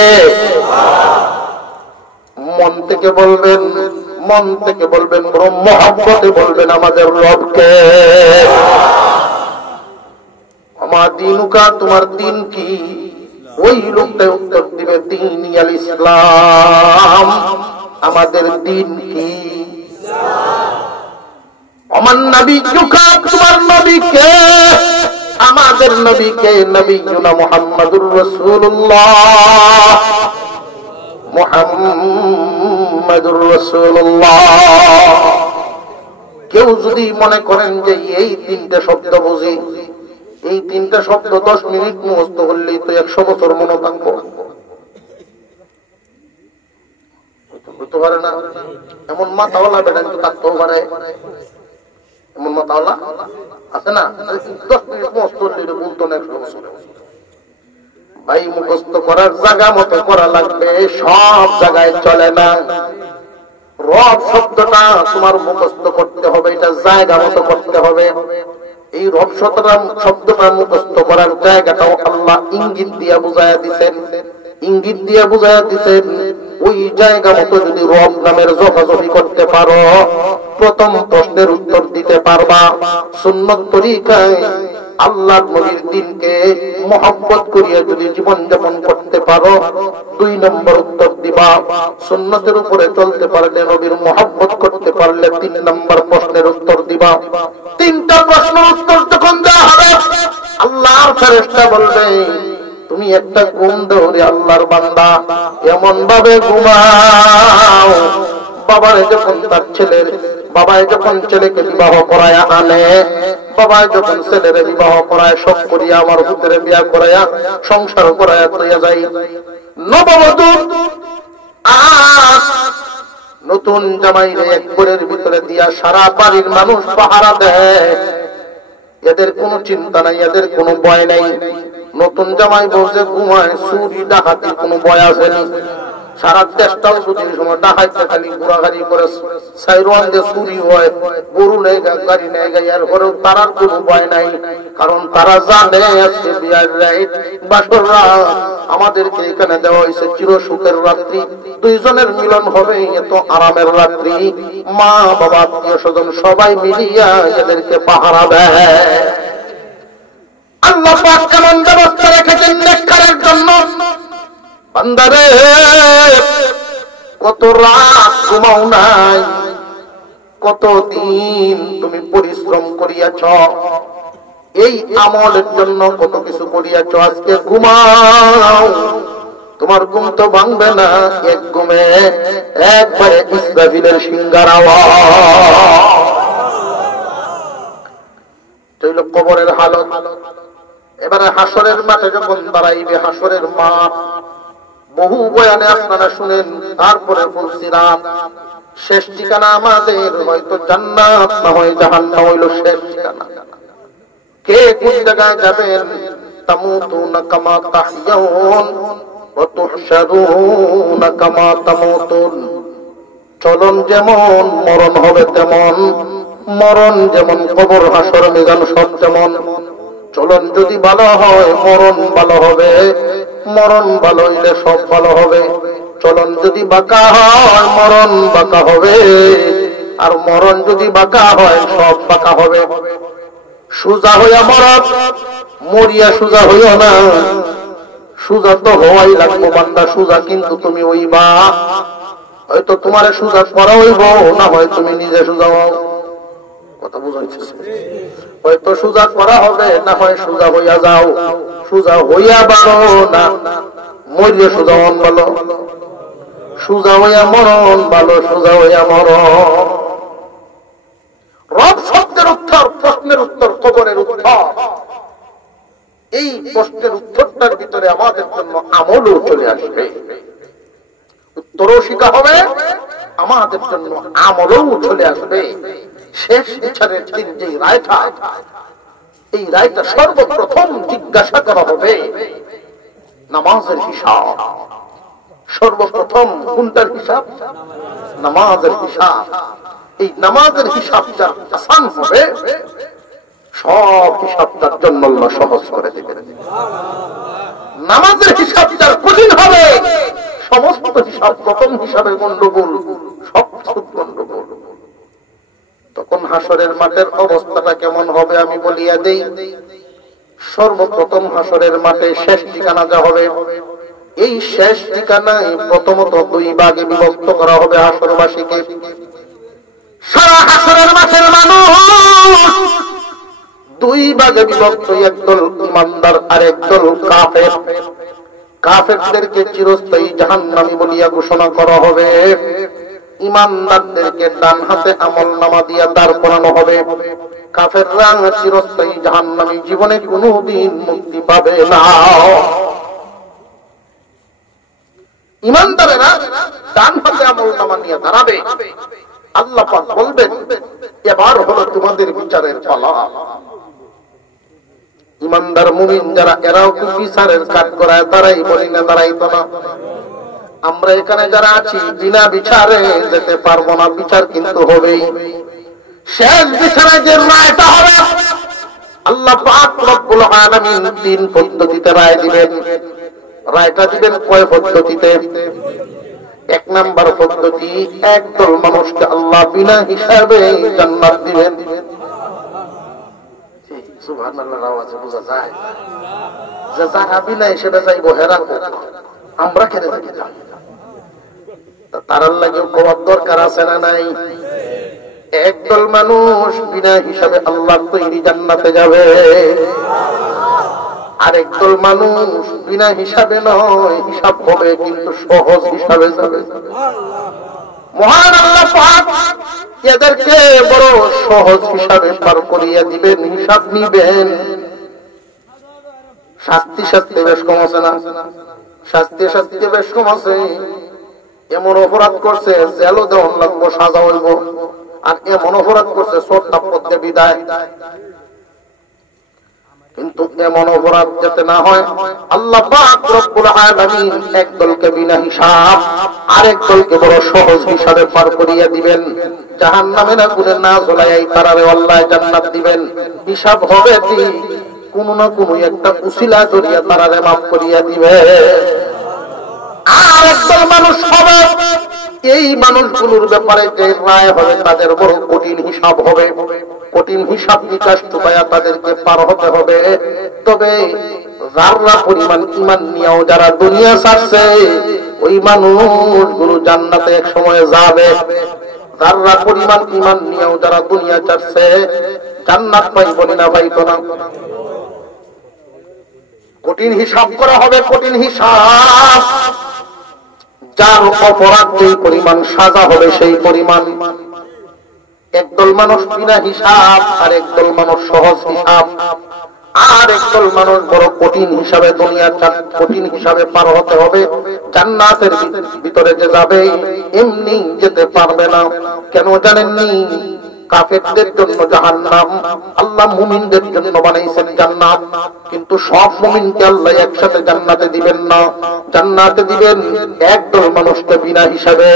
মন থেকে বলবেন, মন থেকে বলবেন, মহব্বতে বলবেন আমাদের রব কে? আমার দিনুকা, তোমার দিন কি? ওই লোকটা উত্তর দিবে দীনি আল ইসলাম, আমাদের দিন কি? আমার নবীকে, তোমার নবীকে? আমাদের নবীকে নবীনা মুহাম্মাদুর রাসূলুল্লাহ, মুহাম্মাদুর রাসূলুল্লাহ। কেউ যদি মনে করেন যে এই তিনটা শব্দ বুঝি, এই তিনটা শব্দ 10 মিনিট মুখস্থ করলেই তো 100 বছর মনে থাকবো, হতে পারে না। এমন মাথাওয়ালা বেটা কিন্তু থাকতেও পারে, এমন মাথাওয়ালা আছে না? 10 মিনিট মুখস্থ করলে বলতো না 100 বছর। ভাই মুখস্থ করার জায়গা মতো করা লাগবে, সব জায়গায় চলে না। রব শব্দটা তোমার মুখস্থ করতে হবে, এটা জায়গা মতো করতে হবে। এই রব শব্দটা মুখস্থ করার জায়গাটাও আল্লাহ ইঙ্গিত দিয়া বুঝাইয়া দিচ্ছেন, ইঙ্গিত দিয়া বুঝাইয়া দিচ্ছেন। ওই জায়গা মতো যদি রব নামের জফাজফি করতে পারো, প্রথম প্রশ্নের উত্তর দিতে পারবা। সুন্নত তরিকায় আল্লাহর নবীর দিনকে মহব্বত করিয়া যদি জীবন যাপন করতে পারো, 2 নম্বর উত্তর দিবা। সুন্নতের উপরে চলতে পারলে, নবীর মহব্বত করতে পারলে 3 নম্বর প্রশ্নের উত্তর দিবা। 3টা প্রশ্নের উত্তর যখন দেওয়া হবে, আল্লাহর ফেরেশতা বলবে তুমি একটা ঘুম দাও রে আল্লাহর বান্দা, এমন ভাবে ঘুমাও বাবারে যখন তার বাবায় যখন ছেলেকে বিবাহ করায়া আনে, বাবায় যখন ছেলেরে বিবাহ করায়, সব করিয়া আমার ভিতরে বিয়া করায়া সংসার করায়া করিয়া যায়, নববধূ আর নতুন জামাইরে এক ঘরের ভিতরে দিয়া সারা বাড়ির মানুষ পাহারা দেয়। এদের কোনো চিন্তা নাই, এদের কোনো ভয় নাই। নতুন জামাই বলছে ঘুমায়, চুরি ডাকাতির কোনো ভয় আসেনি। সারা দেশটাও যদি সময় ডাকাইতে খালি ঘোরাঘাড়ি করে, সাইরোয়ান দিয়ে চুরি হয়, গরু নেই গা, গাড়ি নেই গা, এর পরেও তারার কোনো ভয় নাই। কারণ তারা জানে আজকে বিয়ার রাত, বাসর রাত আমাদেরকে এখানে দেওয়া হয়েছে চির সুখের রাত্রি, 2 জনের মিলন হবে এত আরামের রাত্রি। মা বাবা আত্মীয় স্বজন সবাই মিলিয়া এদেরকে পাহারা দেয়। আল্লাহ পাক কেমন ব্যবস্থা রেখেছেন নেককারের জন্য। বান্দারে কত রাত ঘুমাও নাই, কত দিন তুমি পরিশ্রম করিয়াছ, এই আমলের জন্য কত কিছু করিয়াছ, আজকে ঘুমাও। তোমার ঘুম তো ভাঙবে না, এক ঘুমে একবারে ইসরাফিলের সিংহার আওয়াজ। হইল কবরের হালত। এবারে হাসরের মাঠে যখন দাঁড়াইবে, হাসরের মাঠ বহু বয়ানে আপনারা শুনেন, তারপরে বলছিলাম শেষ ঠিকানা আমাদের হয়তো জান্নাত না হয় জাহান্নাম হইল শেষ ঠিকানা। কে কোন জায়গায় যাবেন? তামুতুনা কামা তাহইয়াউন ওয়া তুহশারুনা কামা তামুতুন। চলন যেমন মরণ হবে তেমন, মরণ যেমন, কবর হাসর মিজান সব যেমন। চলন যদি ভালো হয় মরণ ভালো হবে, মরণ ভালো হইলে সব ভালো হবে। চলন যদি বাঁকা হয় মরণ বাঁকা হবে, আর মরণ যদি বাঁকা হয় সব বাঁকা হবে। সোজা হইয়া মরণ, মরিয়া সোজা হইও না। সোজা তো হওয়াই লাগবো বান্দা, সোজা কিন্তু তুমি হইবা। হয়তো তোমার সোজা করা হইব, না হয় তুমি নিজে সোজা হও। কথা বুঝাইছে? হয়তো সোজা করা হবে, না হয় সোজা হইয়া যাও। সোজা হইয়া ভালো না মরিয়া সোজা হন ভালো? সোজা হইয়া মরণ ভালো, সোজা হইয়া মরণ। রব শব্দের উত্তর, প্রশ্নের উত্তর, কবরের উত্তর। এই প্রশ্নের উত্তরটার ভিতরে আমাদের জন্য আমলও চলে আসবে, উত্তরও শিখা হবে, আমাদের জন্য আমলও চলে আসবে। শেষ বিচারের দিন যে রায়টা, এই রায়টা সর্বপ্রথম জিজ্ঞাসা করা হবে নামাজের হিসাব। সর্বপ্রথম কোনটার হিসাব? নামাজের হিসাব। এই নামাজের হিসাব যার আসান হবে, সব হিসাব তার জন্য আল্লাহ সহজ করে দেবেন। নামাজের হিসাব যার কঠিন হবে, সমস্ত হিসাব, প্রথম হিসাবে গন্ডগোল, সব গন্ডগোল। তখন হাসরের মাঠের অবস্থাটা কেমন হবে আমি বলিয়া দেই। সর্বপ্রথম হাসরের মাঠে শেষ ঠিকানা যা হবে, এই শেষ ঠিকানায় প্রথমত দুই ভাগে বিভক্ত করা হবে হাসরবাসীকে। সারা হাসরের মাঠের মানুষ দুই ভাগে বিভক্ত, একদল ইমানদার আর একদল কাফের। কাফেরদেরকে চিরস্থায়ী জাহান্নামী বলিয়া ঘোষণা করা হবে, ইমানদারদেরকে ডান হাতে আমল নামা দিয়া দাঁড় করানো হবে। কাফেররা চিরস্থায়ী জাহান্নামী, জীবনে কোনদিন মুক্তি পাবে না। ইমানদারেরা ডান হাতে আমল নামা নিয়ে দাঁড়াবে। আল্লাহ পাক বলবেন, এবার হলো তোমাদের বিচারের পালা। ইমানদার মুমিন যারা, এরাও তো বিচারের কাজ করায়, তারাই বলি না দাঁড়াইতো না। আমরা এখানে যারা আছি বিনা বিচারে যেতে পারবো না, বিচার কিন্তু হবেই। শেষ বিচারে যে রায়টা হবে, আল্লাহ পাক রব্বুল আলামিন তিন পদ্ধতিতে রায় দিবেন। রায়টা দিবেন কয় পদ্ধতিতে? এক নাম্বার পদ্ধতি, একদল মানুষকে আল্লাহ বিনা হিসাবে জান্নাত দিবেন। সুবহানাল্লাহর আওয়াজে বোঝা যায় যে যারা বিনা হিসাবে যাইবো হেরা আমরা কেড়ে থাকি, তার লাগে কওয়ার দরকার আছে না নাই? একদল মানুষ বিনা হিসাবে আল্লাহর তৈরি জান্নাতে যাবে, আর একদল মানুষ বিনা হিসাবে নয়, হিসাব হবে কিন্তু সহজ হিসাবে যাবে। মহান আল্লাহ পাক এদেরকে বড় সহজ হিসাবে পার করিয়া দিবেন, হিসাব নিবেন। শাস্তি শাস্তি বেশ কম আছে না? শাস্তি শাস্তি বেশ কম আছে। এমন অপরাধ করছে জেলও দেওয়ান লাগবো, সাজা হইব। আর এমন অপরাধ করছে সোট্টা পথে বিদায়। কিন্তু এমন অপরাধ যাতে না হয়, আল্লাহ পাক রব্বুল আলামিন একদলকে বিনা হিসাব, আরেক দলকে বড় সহজ হিসাবে পার করিয়া দিবেন। জাহান্নামের আগুনে না জ্বলাইয়াই তারারে আল্লাহ জান্নাত দিবেন। হিসাব হবে ঠিক, কোন না কোন একটা উসিলা জড়িয়ে তারারে মাফ করিয়া দিবে। আর একদল মানুষ হবে, এই মানুষগুলোর ব্যাপারে যে রায় হবে তাদের বড় কঠিন হিসাব হবে। কঠিন হিসাব নিকাশ চুকাইয়া তাদেরকে পার হতে হবে। তবে যারা পরিমাণ ইমান নিয়েও যারা দুনিয়া ছাড়ছে, ওই মানুষগুলো জান্নাতে এক সময় যাবে। যারা পরিমাণ ইমান নিয়েও যারা দুনিয়া ছাড়ছে, জান্নাত পাইব না, পাইতো না। কঠিন হিসাব করা হবে, কঠিন হিসাব। যার অপরাধ যেই পরিমাণ, সাজা হবে সেই পরিমাণ। একদল মানুষ বিনা হিসাব, আর একদল মানুষ সহজ হিসাব, আর একদল মানুষ বড় কঠিন হিসাবে দুনিয়ার কঠিন হিসাবে পার হতে হবে। জান্নাতের ভিতরে যে যাবে এমনি যেতে পারবে না। কেন জানেননি? কাফেরদের জন্য জাহান্নাম, আল্লাহ মুমিনদের জন্য বানাইছেন জান্নাত। কিন্তু সব মুমিনকে আল্লাহ একসাথে জান্নাতে দিবেন না। জান্নাতে দিবেন একদল মানুষকে বিনা হিসাবে,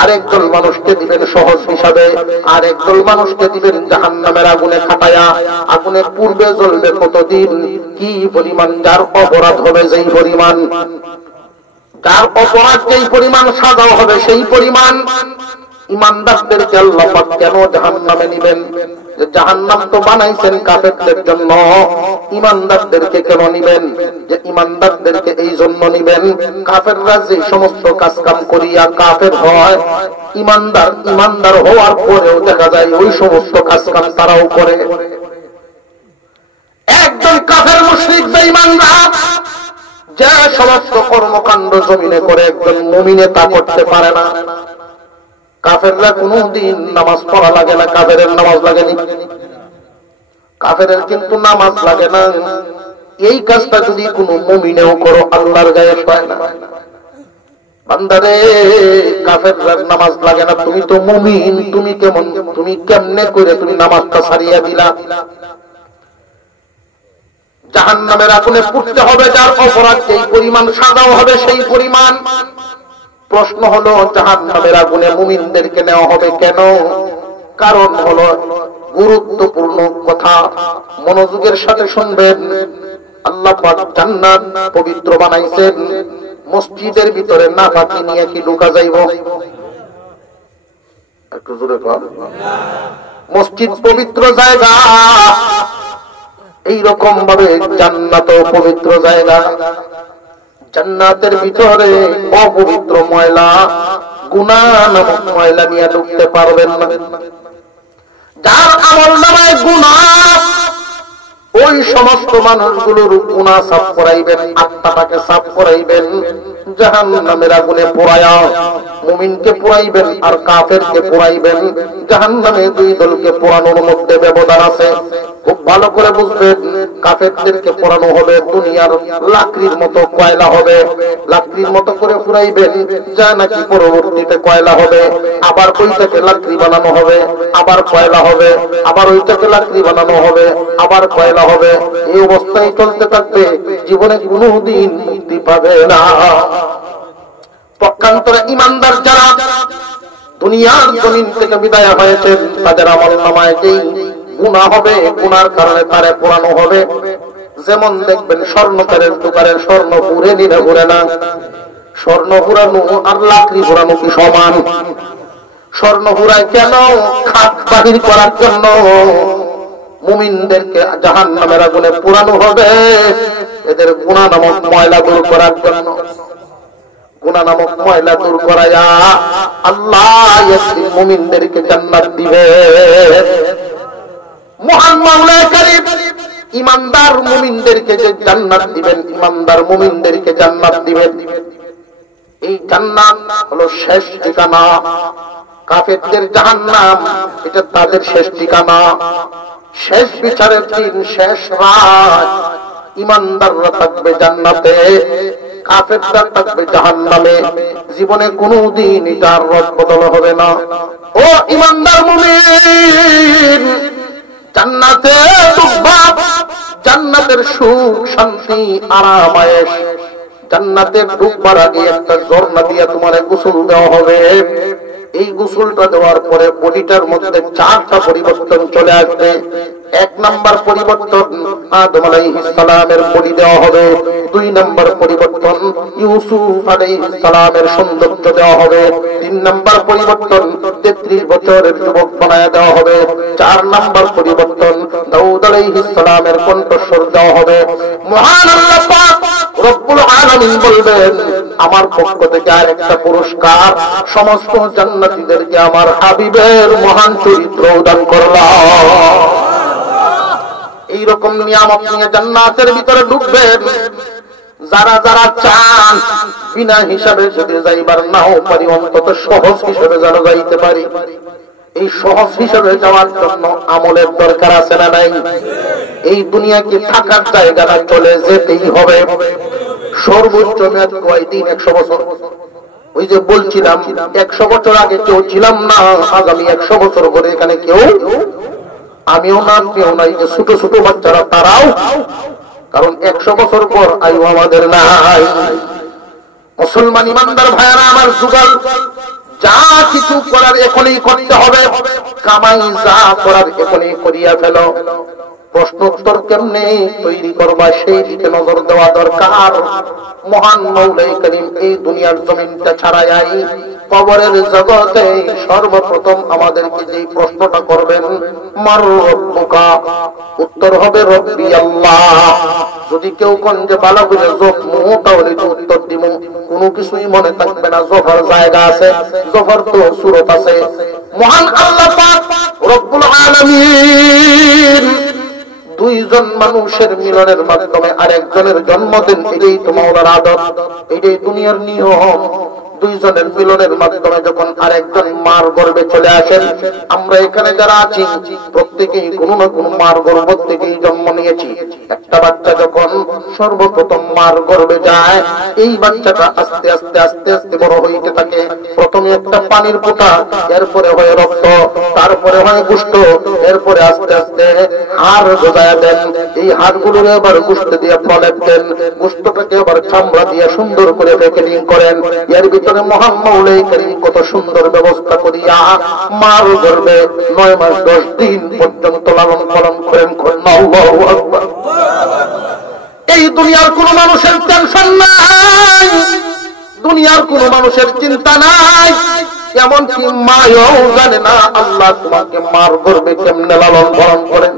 আর একদল মানুষকে দিবেন সহজ হিসাবে, আর একদল মানুষকে দিবেন জাহান্নামের আগুনে খাটায়া। আগুনে পূর্বে জ্বলবে কতদিন, কি পরিমাণ, যার অপরাধ হবে যেই পরিমাণ, যার অপরাধ যেই পরিমাণ সাজাও হবে সেই পরিমাণ। ইমানদারদেরকে আল্লাহ পাক কেন জাহান্নামে নিবেন? যে জাহান্নাম তো বানাইছেন কাফেরদের জন্য, ইমানদারদেরকে কেন নিবেন? যে ইমানদারদেরকে এই জন্য নিবেন, কাফেররা যে সমস্ত কাজ কাম করিয়া কাফের হয়, ইমানদার হওয়ার পরেও দেখা যায় ওই সমস্ত কাজ কাম তারাও করে। একজন কাফের মুশরিক বেঈমানরা যে সমস্ত কর্মকাণ্ড জমিনে করে, একজন মুমিনে তা করতে পারে না। কাফেররা কোনদিন নামাজ পড়া লাগে না, কাফেরের নামাজ লাগেনি। কাফেরের কিন্তু নামাজ লাগে না। এই কাজটা যদি কোনো মুমিনেও করো, আল্লাহর গায়ে হয় না। বান্দারে, কাফেররা নামাজ লাগে না, তুমি তো মুমিন, তুমি কেমনে করে তুমি নামাজটা ছাড়িয়ে দিলা? জাহান্নামের আগুনে পুড়তে হবে, যার অপরাধ যেই পরিমাণ সাজাও হবে সেই পরিমাণ। প্রশ্ন হলো, জাহান্নামের আগুনে মুমিনদেরকে নেওয়া হবে কেন? কারণ হলো গুরুত্বপূর্ণ কথা, মনোযোগের সাথে শুনবেন। আল্লাহ পাক জান্নাত পবিত্র বানাইছেন। মসজিদের ভিতরে নাপাকি নিয়ে কি ঢোকা যাইব? একটু জোরে কর। মসজিদ পবিত্র জায়গা, এইরকম ভাবে জান্নাতও পবিত্র জায়গা। জান্নাতের ভিতরে অপবিত্র ময়লা, গুনাহ নামক ময়লা নিয়ে ঢুকতে পারবেন না। যার আমলনামায় গুনাহ, ওই সমস্ত মানুষগুলোর গুনাহ সাফ করাইবেন, আত্মাটাকে সাফ করাইবেন। জাহান্নামের আগুনে পোড়ায়া মুমিনকে পোড়াইবেন আর কাফেরকে পোড়াইবেন। জাহান্নামে দুই দলকে পোড়ানোর মধ্যে ব্যবধান আছে, খুব ভালো করে বুঝবেন। কাফেরদেরকে পোড়ানো হবে দুনিয়ার লাকড়ির মতো, কয়লা হবে, লাকড়ির মতো করে পুরাইবেন, যা নাকি পরবর্তীতে কয়লা হবে। আবার ওইটাকে লাকড়ি বানানো হবে, আবার কয়লা হবে, আবার ওইটাকে লাকড়ি বানানো হবে, আবার কয়লা হবে। এই অবস্থায় চলতে থাকবে, জীবনে কোনদিন মুক্তি পাবে না। পক্ষান্তরে ইমানদার যারা দুনিয়ার জমিন থেকে বিদায় হয়েছে, তাদের আমলনামায় যেই গুনাহ হবে, গুনার কারণে তারে পোড়ানো হবে। যেমন দেখবেন স্বর্ণকারের দোকানের স্বর্ণ পুড়ে নিলে ঘুরে না। স্বর্ণ পুরানো আর লাকড়ি পুরানো কি সমান? স্বর্ণ পুরায় কেন? খাত বাহির করার জন্য। মুমিনদেরকে জাহান্নামের আগুনে পোড়ানো হবে এদের গুনাহ নামক ময়লা দূর করার জন্য। গুনাহ নামক ময়লা দূর করায়া আল্লাহ মুমিনদেরকে জান্নাত দিবে। মহান মাওলা কারীম ইমানদার মুমিনদেরকে যে জান্নাত দিবেন, ইমানদার মুমিনদেরকে জান্নাত দিবেন। এই জান্নাত হলো শেষ ঠিকানা। কাফেরদের জাহান্নাম এটা তাদের শেষ ঠিকানা। শেষ বিচারের দিন, শেষ রাত, ইমানদাররা থাকবে জান্নাতে, কাফেররা থাকবে জাহান্নামে। জীবনে কোনদিন এটার রদ বদল হবে না। ও ইমানদার মুমিন, জান্নাতে ঢুকবা, জান্নাতের সুখ শান্তি আরাম আয়েশ। জান্নাতে ঢুকবার আগে একটা ঝর্ণা দিয়া তোমার গোসল দেওয়া হবে। এই গোসলটা দেওয়ার পরে বডিটার মধ্যে 4টা পরিবর্তন চলে আসবে। 1 নাম্বার পরিবর্তন আদম আলাইহিস সালামের বডি দেওয়া হবে। 2 নাম্বার পরিবর্তন ইউসুফ আলাইহিস সালামের সৌন্দর্য দেওয়া হবে। 3 নাম্বার পরিবর্তন 33 বছরের যুবক বানায়া দেওয়া হবে। 4 নাম্বার পরিবর্তন দাউদ আলাইহিস সালামের কণ্ঠস্বর দেওয়া হবে। মহান আল্লাহ পাক রব্বুল আলামিন বলবেন, আমার পক্ষ থেকে আরেকটা পুরস্কার, সমস্ত জান্নাতীদেরকে আমার হাবিবের মহান চরিত্র দান করলাম। এইরকম নিয়ামত নিয়ে জান্নাতের ভিতরে ঢুকবেন। যারা যারা চান বিনা হিসাবে যদি যাইবার নাও পারি, অন্তত সহজ হিসাবে যেন যাইতে পারি। এই সহজ হিসেবে যাওয়ার জন্য আমলের দরকার আছে না নাই? এই দুনিয়াকে থাকার জায়গাটা চলে যেতেই হবে। সর্বোচ্চ মেয়াদ কয়দিন? 100 বছর। ওই যে বলছিলাম 100 বছর আগে কেউ ছিলাম না, আগামী 100 বছর করে এখানে কেউ, আমিও না কেউ নাই, যে ছোট ছোট বাচ্চারা তারাও, কারণ 100 বছর পর আয়ু আমাদের নাই। মুসলমান ইমানদার ভাইরা আমার, যুগল যা কিছু করার এখনই করতে হবে, কামাই যা করার এখনই করিয়া ফেলো। প্রশ্ন উত্তর কেমনে তৈরি করবা সেই দিকে নজর দেওয়া দরকার। মহান মৌলাই করিম এই দুনিয়ার জমিনটা ছাড়াই কবরের জগতে সর্বপ্রথম আমাদেরকে যে প্রশ্নটা করবেন, মার রব্বুকা, উত্তর হবে রব্বি আল্লাহ। যদি কেউ কোন যে বালা করে জফ মুহ, তাহলে উত্তর দিব, কোনো কিছুই মনে থাকবে না। জফার জায়গা আছে, জফার তো সূরত আছে। মহান আল্লাহ পাক রব্বুল আলামিন দুইজন মানুষের মিলনের মাধ্যমে আরেকজনের জন্ম দেন। এটাই তো মাওলার আদত, এটাই দুনিয়ার নিয়ম। দুইজনের মিলনের মাধ্যমে যখন আরেকজন মার গর্ভে চলে আসেন, আমরা এখানে যারা আছি প্রত্যেকেই কোনো না কোনো মার গর্ভ থেকেই জন্ম নিয়েছি। একটা বাচ্চা যখন সর্বপ্রথম মার গর্ভে যায়, এই বাচ্চাটা আস্তে আস্তে আস্তে আস্তে বড় হইতে থাকে। প্রথমে একটা পানির ফোঁটা, এরপরে হয় রক্ত, তারপরে হয় গোশত, এরপরে আস্তে আস্তে হাড় গজায়া দেন। এই হাড়গুলোর এবার গোশত দিয়ে প্রলেপ দেন, গোশতটাকে আবার চামড়া দিয়ে সুন্দর করে প্যাকেটিং করেন। এর ভিতরে মহান মৌলাই করিম কত সুন্দর ব্যবস্থা করিয়া মার গর্ভে 9 মাস 10 দিন পর্যন্ত লালন পালন করেন। আল্লাহু আকবার। এই দুনিয়ার কোন মানুষের টেনশন নাই, দুনিয়ার কোন মানুষের চিন্তা নাই, এমনকি মাও জানে না আল্লাহ তোমাকে মার গর্ভে কেমনে লালন পালন করেন।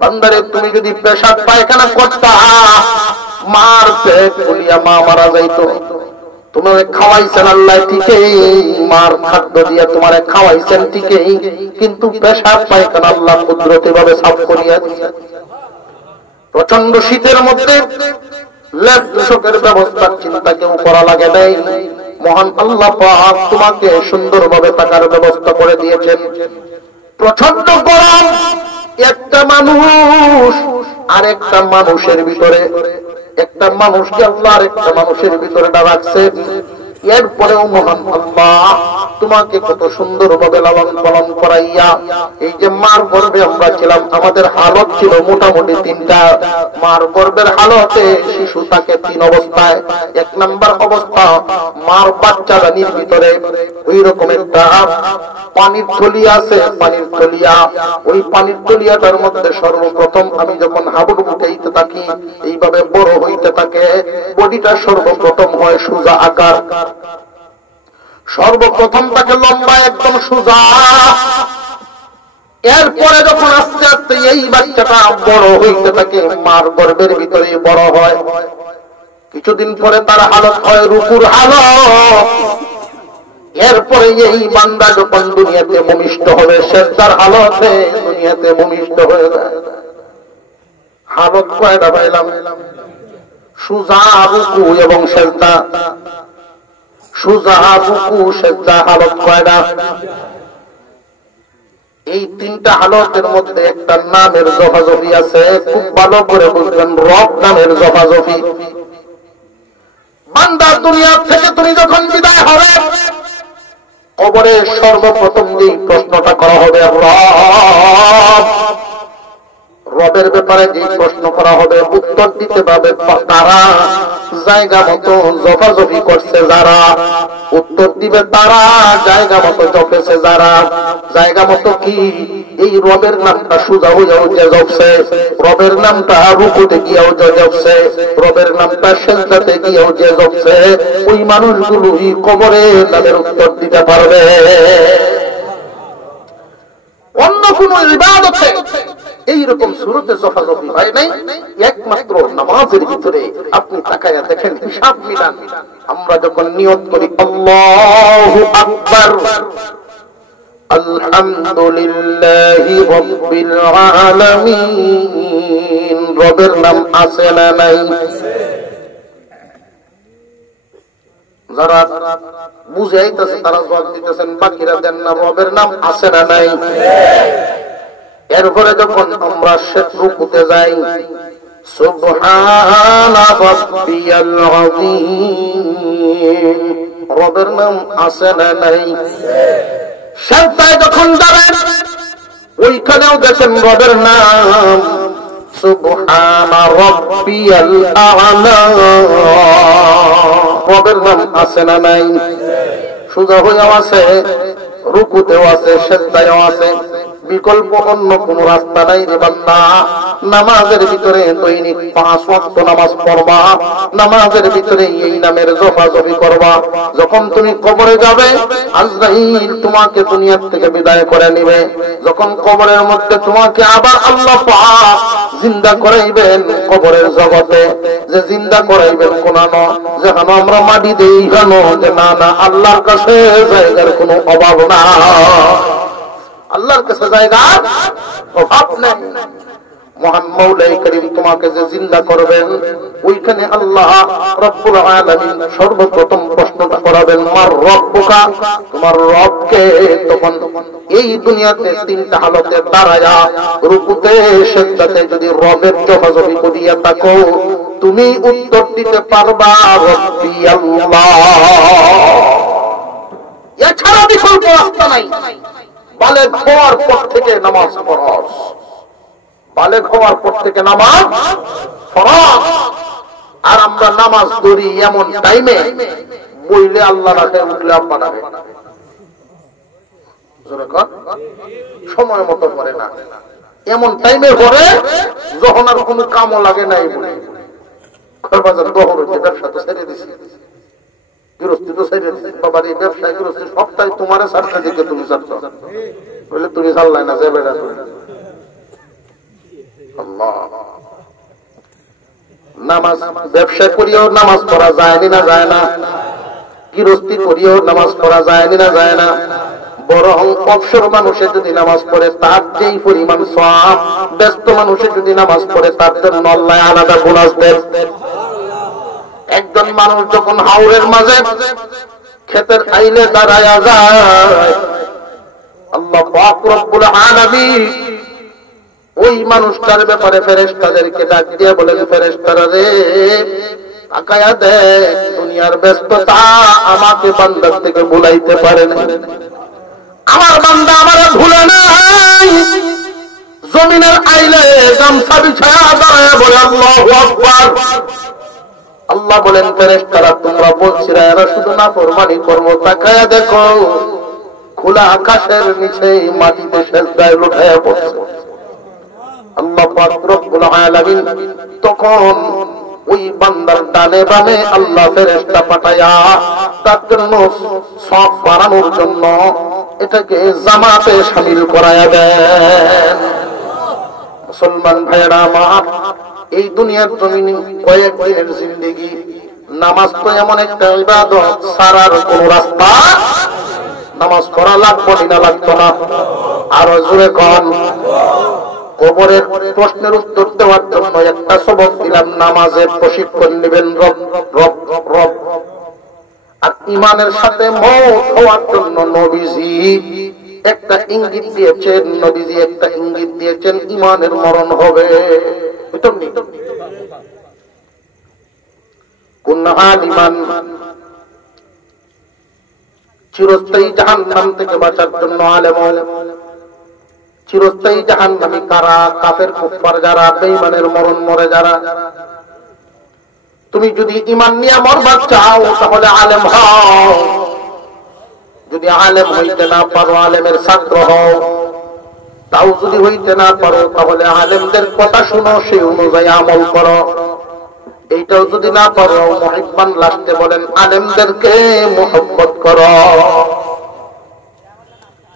বান্দারে, তুমি যদি পেশাব পায়খানা করতা, মার পেট ফুলিয়া মা মারা যাইতো। তোমারে খাওয়াইছেন আল্লাহ ঠিকই, মার খাদ্য দিয়ে তোমারে খাওয়াইছেন ঠিকই, কিন্তু পেশাব পায়খানা আল্লাহ কুদরতি ভাবে সাফ করিয়া দিয়েছেন। প্রচন্ড শীতের মধ্যে লেপ তোষকের ব্যবস্থার চিন্তা কেউ করা লাগে নাই। মহান আল্লাহ পাক তোমাকে সুন্দরভাবে থাকার ব্যবস্থা করে দিয়েছেন। প্রচন্ড গরম, একটা মানুষ আরেকটা মানুষের ভিতরে, একটা মানুষকে আল্লাহ আরেকটা মানুষের ভিতরে রাখছেন। এরপরেও মহান আল্লাহ তোমাকে কত সুন্দর ভাবে লালন পালন করাইয়া, এই যে মার গর্ভে আমরা ছিলাম, আমাদের হালত ছিল মোটামুটি 3টা। মার গর্ভের হালতে শিশু থাকে 3 অবস্থায়। 1 নাম্বার অবস্থা, মার বাচ্চাদানির ভিতরে ওই রকম একটা পানির থলিয়া আছে, পানির থলিয়া। ওই পানির থলিয়াটার মধ্যে সর্বপ্রথম আমি যখন হাবুডুবু উঠাইতে থাকি, এইভাবে বড় হইতে থাকে। বডিটা সর্বপ্রথম হয় সোজা আকার, সর্বপ্রথম তাকে লম্বা একদম সোজা। এরপরে যখন আস্তে আস্তে এই বাচ্চাটা বড় হইতে থাকে, মার গর্ভের ভিতরে বড় হয়। কিছুদিন পরে তার হালত হয় রুকুর হালত। এরপরে এই বান্দা যখন দুনিয়াতে ভূমিষ্ঠ হবে, সেজদার হালতে দুনিয়াতে ভূমিষ্ঠ হয়ে যায়। হালত কয়টা পাইলাম? সুজা, রুকু এবং সেজদা। সুজা, রুকু, সেজদা হালত কয়টা? এই 3টা হালতের মধ্যে একটা নামের জফাজফি আছে, খুব ভালো করে বুঝবেন। রব নামের জফাজফি। বান্দা দুনিয়া থেকে তুমি যখন বিদায় হবে, কবরে সর্বপ্রথম যে প্রশ্নটা করা হবে, রবের ব্যাপারে যে প্রশ্ন করা হবে, উত্তর দিতে পারবে তারা জায়গা মতো জফাজফি করছে যারা, উত্তর দিবে তারা জায়গা মতো জপেছে যারা। জায়গা মতো কি? এই রবের নামটা সোজা হইয়াও যে জপছে, রবের নামটা রুকুতে গিয়াও যে জপছে, রবের নামটা সেজদাতে গিয়াও যে জপছে, ওই মানুষগুলোই কবরে তাদের উত্তর দিতে পারবে। অন্য কোন ইবাদতে এইরকম সূরতে জফাজফি হয় নাই, একমাত্র নামাজের ভিতরে। আপনি তাকায়া দেখেন, হিসাব মিলান। আমরা যখন নিয়ত করি আল্লাহু আকবার, আলহামদুলিল্লাহি রাব্বিল আলামিন, রবের নাম আছে না নাই? যারা বুঝাইতেছে তারা জবাব দিতেছেন, বাকিরা দেন না। রবের নাম আছে না নাই? এরপরে যখন আমরা রুকুতে যাই, সুবহানা রাব্বিয়াল আযীম, রবের নাম আছে না নাই? সিজদায় যখন যাবেন ওইখানেও দেখেন রবের নাম, সুবহানা রাব্বিয়াল আ'লা, রবের নাম আছে না নাই? সোজা হয়েও আছে, রুকুতেও আছে, সিজদায়ও আছে, বিকল্প অন্য কোন রাস্তা নাই রে বান্দা। নামাজের ভিতরে দৈনিক 5 ওয়াক্ত নামাজ পড়বা, নামাজের ভিতরে এই নামের জপাজপি করবা। যখন তুমি কবরে যাবে, আজরাইল তোমাকে দুনিয়ার থেকে বিদায় করে নিবে। যখন কবরের মধ্যে তোমাকে আবার আল্লাহ পাক জিন্দা করাইবেন, কবরের জগতে যে জিন্দা করাইবেন কোনানো, যেখানে আমরা মাটি দেই কেন, যে না না আল্লাহর কাছে জায়গার কোনো অভাব না, আল্লাহর কাছে জায়গার অভাব নেই। মহান মৌলাই করিম তোমাকে যে জিন্দা করবেন, ওইখানে আল্লাহ রব্বুল আলামিন সর্বপ্রথম প্রশ্নটা করাবেন, মার রব্বুকা, তোমার রবকে। তখন এই দুনিয়াতে 3টা হালতে দাঁড়ায়া, রুকুতে সিজদাতে যদি রবের জবাজবি করিয়া থাকো, তুমি উত্তর দিতে পারবা রব্বি আল্লাহ। এছাড়া বিকল্প রাস্তা নাই। বালেগ হওয়ার পর থেকে নামাজ ফরজ, বালেগ হওয়ার পর থেকে নামাজ ফরজ। আর আমরা নামাজ ধরি এমন টাইমে, বইলে আল্লাহ রাখে, উঠলে আব্বা রাখে, সময় মতো করে না। এমন টাইমে করে যখন আর কোনো কামও লাগে নাই, বলে খরবাজার দহর হচ্ছে, ব্যবসা তো ছেড়ে দিছি, গৃহস্থী তো ছেড়ে দিছি, বাবার এই ব্যবসায় গৃহস্থী সবটাই তোমার সাথে দিকে তুমি চাচ্ছ, বলে তুমি চাল্লাই না, যে বেড়া নামাজ। ব্যবসা করিও নামাজ পড়া যায়নি না যায় না, গৃহস্থী করিও নামাজ পড়া যায়নি না যায় না। বরং অবসর মানুষে যদি নামাজ পড়ে তার যেই পরিমাণ সওয়াব, ব্যস্ত মানুষে যদি নামাজ পড়ে তার জন্য আল্লাহ আলাদা বোনাস দেন। একজন মানুষ যখন হাওরের মাঝে ক্ষেতের আইলে দাঁড়ায়া যায়, আল্লাহ পাক রব্বুল আলামিন ওই মানুষটার ব্যাপারে ফেরেশতাদেরকে ডাক দিয়ে বলেন, ফেরেশতারা রে, তাকায়া দেখ, দুনিয়ার ব্যস্ততা আমাকে বান্দার থেকে ভুলাইতে পারে না, আমার বান্দা আমারে ভুলে নাই। জমিনের আইলে গামছা বিছায়া দাঁড়ায় বলে আল্লাহু আকবার। আল্লাহ বলেন, ফেরেশতারা তোমরা বলছিলা এরা শুধু নাফরমানি করবো, তাকায়া দেখো খোলা আকাশের নিচে মাটিতে সিজদায় লুটায়া পড়ছে। আল্লাহ পাক রব্বুল আলামিন তখন ওই বান্দার ডানে বামে আল্লাহ ফেরেশতা পাঠায়া তার জন্য সওয়াব বাড়ানোর জন্য এটাকে জামাতে শামিল করায়া দেন। মুসলমান ভাইরা আমার, এই দুনিয়ার জমিনে কয়েকদিনের জিন্দেগি, নামাজ তো এমন একটা ইবাদত, সারার কোন রাস্তা। নামাজ পড়া লাগবো না লাগতো না? আরো জোরে কন। কবরের প্রশ্নের উত্তর দেওয়ার জন্য একটা সবক দিলাম, নামাজের প্রশিক্ষণ নেবেন রব রব রব। আর ইমানের সাথে মওত হওয়ার জন্য নবীজি একটা ইঙ্গিত দিয়েছেন, নবীজি একটা ইঙ্গিত দিয়েছেন, ইমানের মরণ হবে। কোন আলিমান, চিরস্থায়ী জাহান্নাম থেকে বাঁচার জন্য আলেম, চিরস্থায়ী জাহান্নামী কারা? কাফের কুফার যারা, বেঈমানের মরণ মরে যারা। তুমি যদি ঈমান নিয়ে মরবার চাও তাহলে আলেম হও, যদি আলেম হইতে না পারো আলেমের ছাত্র হও, তাও যদি হইতে না পারো তাহলে আলেমদের কথা শুনো, সেই অনুযায়ী আমল করো। এইটাও যদি না পারো, মুহিব্বান লাস্টে বলেন আলেমদেরকে মুহাব্বত করো।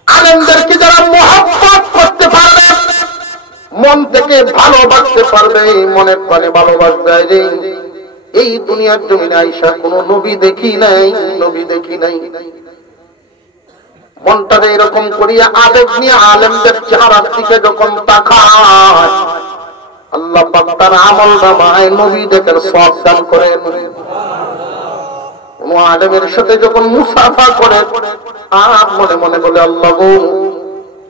আলেমদেরকে যারা মুহাব্বত করতে পারবে, মন থেকে ভালোবাসতে পারবে, মনের প্রাণে ভালোবাসবে। এই দুনিয়ার জমিনে আইসা কোন নবী দেখি নাই, নবী দেখি নাই। মনটারে এরকম করিয়া আবেগ নিয়ে আলেমদের চেহারার দিকে যখন তাকায়, আল্লাহ পাক তার আমল নামায় নবী দেখেন সওয়াব দান করেন। কোন আলেমের সাথে যখন মুসাফা করে আর মনে মনে বলে, আল্লাহ গো,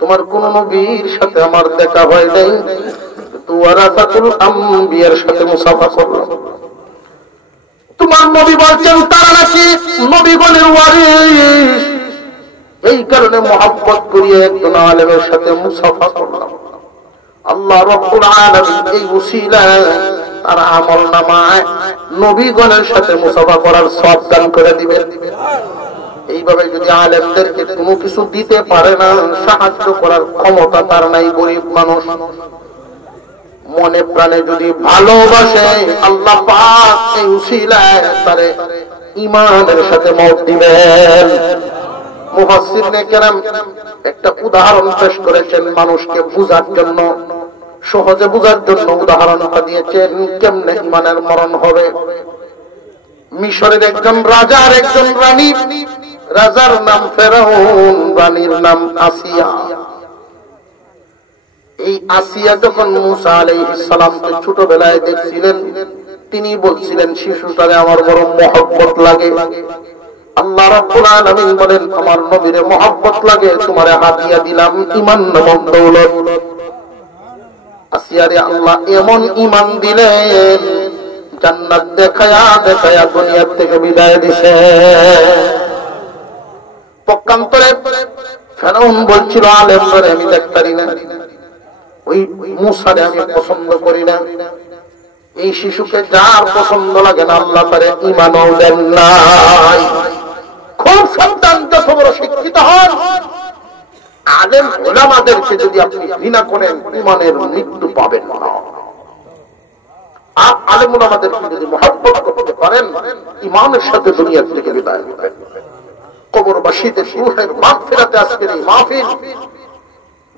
তোমার কোন নবীর সাথে আমার দেখা হয় নাই, ওয়ারাসাতুল আম্বিয়ার সাথে মুসাফা করলাম। তোমার নবী বলছেন তারা নাকি নবীগণের ওয়ারিস, এই কারণে মহব্বত করিয়ে একজন আলেমের সাথে মুসাফা করলাম। আল্লাহ রাব্বুল আলামিন এই উসিলায় তার আমলনামায় নবীগণের সাথে মুসাফা করার সওয়াব দান করে দিবেন। এইভাবে যদি আলেমদেরকে কোনো কিছু দিতে পারে না, সাহায্য করার ক্ষমতা তার নাই, গরিব মানুষ, মনে প্রাণে যদি ভালোবাসে, আল্লাহ পাক এই উসিলায় তারে ঈমানের সাথে মওত দিবেন। মুফাসসিরনে কেরাম একটা উদাহরণ পেশ করেছেন মানুষকে বুঝার জন্য, সহজে বুঝার জন্য উদাহরণটা দিয়েছেন কেমনে ঈমানের মরণ হবে। মিশরের একজন রাজা আর একজন রানী, রাজার নাম ফেরাউন, রানীর নাম আসিয়া। এই আসিয়া যখন মুসা আলাইহিস সালামকে ছোটবেলায় দেখছিলেন, তিনি বলছিলেন শিশুটারে আমার বড় মহব্বত লাগে। আল্লাহ রাব্বুল আলামিন বলেন, আমার নবীরে মহব্বত লাগে, তোমারে হাদিয়া দিলাম ঈমান নামক দৌলত। আসিয়ারে আল্লাহ এমন ঈমান দিলেন, জান্নাত দেখায়া দেখায়া দুনিয়া থেকে বিদায় দিছে। পক্ষান্তরে ফেরাউন বলছিল, আলেমরে আমি দেখতারি না, ওই মুসারে আমি পছন্দ করি না। এই শিশুকে যার পছন্দ লাগে না, আল্লাহ তারে ঈমানও দেন নাই। খুব সাবধান, যত বড় শিক্ষিত হন, আলেম ওলামাদেরকে যদি আপনি ঘৃণা করেন, ঈমানের মৃত্যু পাবেন না। আর আলেম ওলামাদেরকে যদি মহব্বত করতে পারেন, ঈমানের সাথে দুনিয়া থেকে বিদায় নেবেন। কবরবাসীদের রূহের মাগফিরাতে আজকের এই মাহফিল।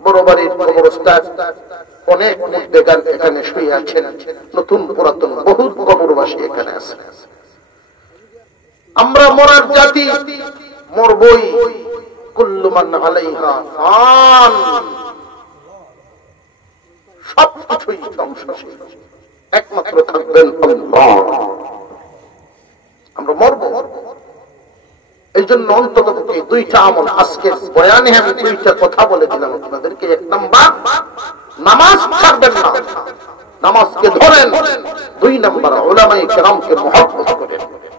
বড় বাড়ির কবরস্থান অনেক মুদ্দেগার এখানে শুয়ে আছেন, নতুন পুরাতন বহু কবরবাসী এখানে আছে। আমরা মরার জাতি, মরবই। কুল্লু মান আলাইহা ফান, সবকিছুই ধ্বংসশীল, একমাত্র থাকবেন আল্লাহ। আমরা মরব। এই জন্য অন্তত দুইটা আমল আজকের বয়ানে আমি দুইটা কথা বলে দিলাম আপনাদেরকে। এক নাম্বার, নামাজ ছাড়বেন না, নামাজকে ধরেন। দুই নাম্বার, উলামায়ে কেরামকে মহব্বত করেন।